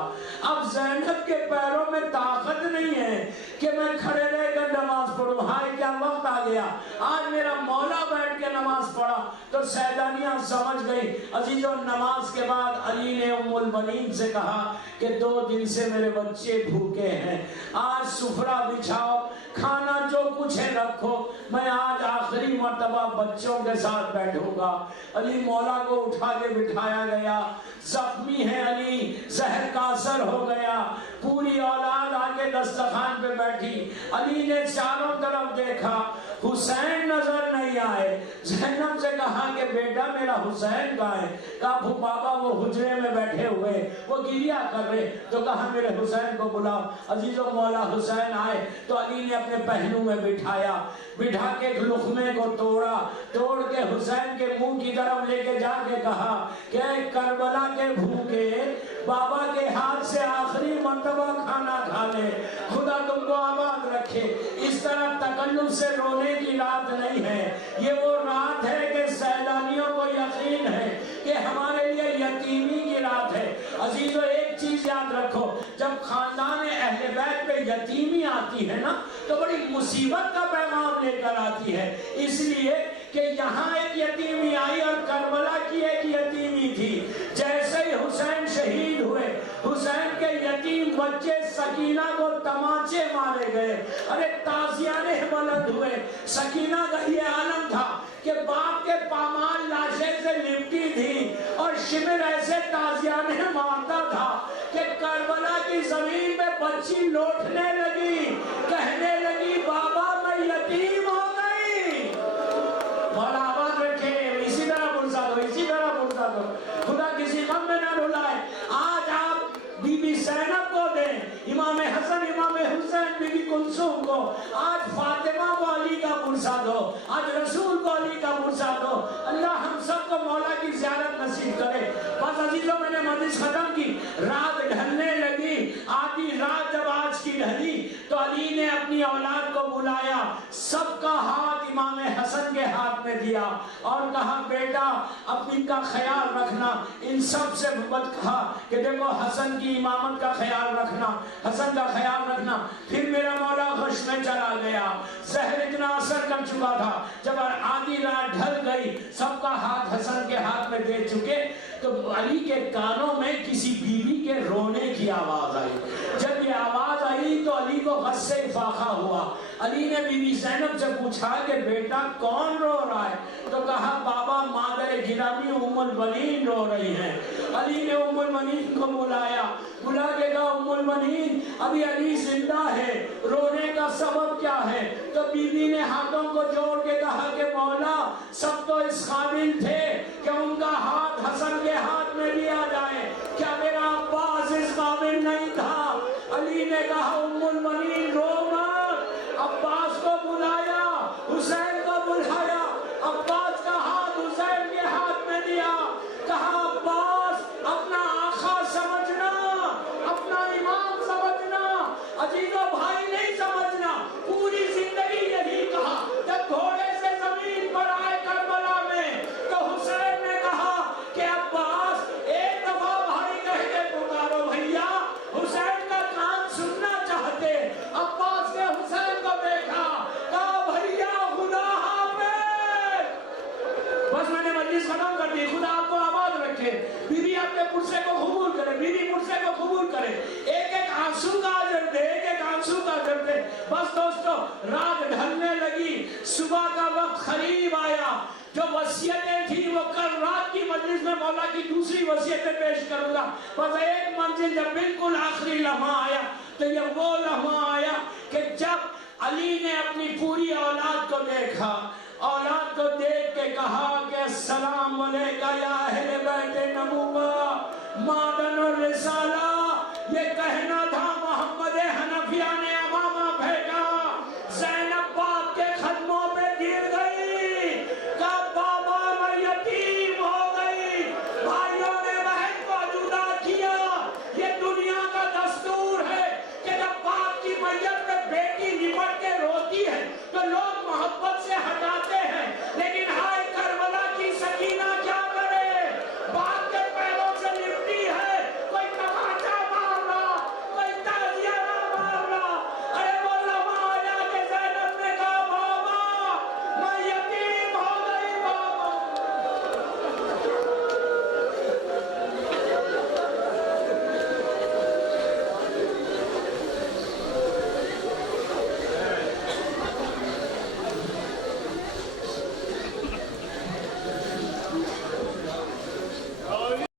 अब ज़ैनब के पैरों में ताकत नहीं है कि मैं खड़े रहकर नमाज पढ़ूं। हाय क्या वक्त आ गया, आज मेरा मौला बैठ के नमाज पढ़ा। तो सैदानियां समझ गई। अजीजों, नमाज के बाद अली ने उम्मुल बनीन से कहा कि 2 दिन से मेरे बच्चे भूखे हैं, आज सुफरा बिछाओ, खाना जो कुछ है रखो, मैं आज आखिरी मर्तबा बच्चों के साथ बैठूंगा। अली मौला को उठा के बिठाया गया। जख्मी है अली, जहर का असर हो गया, पूरी औलाद आके दस्तरखान पे बैठी। अली ने चारों तरफ देखा, हुसैन नजर नहीं आए। ज़ैनब से कहा कि बेटा मेरा हुसैन कहाँ है? कहा बाबा वो हुजरे में बैठे हुए, वो गिरिया कर रहे। तो कहा मेरे हुसैन को बुलाओ। अजीजों, मौला हुसैन आए तो अली ने अपने पहलू में बिठाया, बिठा के लुक़मे को तोड़ा, तोड़ के हुसैन के मुंह की तरफ लेके जाके कहा कि करबला के भूखे बाबा के हाथ से आखिरी मर्तबा खाना खा ले, खुदा तुमको आबाद रखे। इस तरह तकल्लुफ से रोने की रात नहीं है, ये वो रात है कि सैलानियों को यकीन है कि हमारे लिए यतीमी की रात है। अजीजों, एक चीज याद रखो, जब खानदान अहले बैत पे यतीमी आती है ना तो बड़ी मुसीबत का पैगाम लेकर आती है। इसलिए कि यहाँ एक यतीमी आई और करबला की एक यतीमी थी। जैसे ही हुसैन शहीद हुए, हुसैन के यतीम बच्चे सकीना को तमाचे मारे गए। अरे ताजियाने बुलंद हुए। सकीना का ये आलम था कि बाप के पामाल लाशे से लिपटी थी और शिमिर ऐसे ताजियाने मारता था कि करबला की जमीन पे बच्ची लौटने लगी, कहने लगी बाबा मैं यतीम हो गई। मौला आबाद रखे। इसी तरह पुरसा दो, इसी तरह पुरसा दो, खुदा किसी गम में ना रुलाए। आज आप बीबी ज़ैनब को दें, इमाम हसन, इमाम हुसैन, बीबी कुलसूम को, आज फातिमा को अली का पुरसा दो, आज रसूल को अली का पुरसा दो। अल्लाह हम सबको मौला की ज़ियारत नसीब करे। बस अजीजों, मैंने मजलिस खत्म की, रात ढलने लगी। आधी रात जब आज की ढली तो अली ने अपनी औलाद को बुलाया, सबका हाथ इमाम हसन के हाथ में दिया और कहा बेटा अपनी का ख्याल रखना। इन सब से कहा कि देखो हसन की इमामत का ख्याल रखना, हसन का ख्याल रखना। फिर मेरा मौला गश में चला गया। जहर इतना असर कर चुका था, जब आधी रात ढल गई, सबका हाथ हसन के हाथ में दे चुके, तो अली के कानों में किसी बीवी के रोने की आवाज आई। جب یہ آواز آئی تو علی کو غصے فاقہ ہوا. علی نے بی بی زینب سے پوچھا کہ بیٹا کون رو رہا ہے؟ تو کہا بابا مادر گرامی ام المنین رو رہی ہیں. علی نے ام المنین کو بلایا کے کہا ام المنین ابھی علی زندہ ہے، رونے کا سبب کیا ہے؟ تو بی بی نے ہاتھوں کو جوڑ کے کہا کہ مولا سب تو اس قابل تھے کہ ان کا ہاتھ حسن کے ہاتھ میں بھی آ جائے، کیا میرا عباس اس قابل نہیں تھا؟ علی نے کہا ام المنین رو مت. عباس کو بلایا، حسین کو بلایا، عباس کا ہاتھ حسین کے ہاتھ میں دیا. کہا عباس اپنا آقا سمجھنا، اپنا امام سمجھنا، عزیزو بھائی نہیں سمجھنا. پوری زندگی یہی کہا. جب گھوڑے سے زمین پر آئے کربلا میں تو حسین نے کہا کہ عباس ایک دفعہ بھائی کہہ کے پکارو بھیا. حسین کا کان سننا چاہتے. عباس نے حسین کو دیکھا، کہا بھیا خدا حافظ. بس میں نے مجلس ختم کر دی. خدا آپ کو آباد رکھے. بیوی اپنے پرسے کو قبول کرے، بیوی پرسے کو قبول کرے. ایک ایک آنسو کا اجر دے، ایک ایک آنسو کا اجر دے. بس دوستو رات ڈھلنے لگی، صبح کا وقت قریب آیا. جو وصیتیں تھی وہ کل رات کی مجلس میں مولا کی دوسری وصیتیں پیش کروں گا. بس ایک منزل جب بالکل آخری لمحہ آیا تو یہ وہ لمحہ آیا کہ جب علی نے اپنی پوری اولاد کو دیکھا، اولاد کو دیکھ کے کہا کہ السلام علیکہ یا اہل بیت نبوہ معدن الرسالہ. یہ کہنا تھا محمد حنفیہ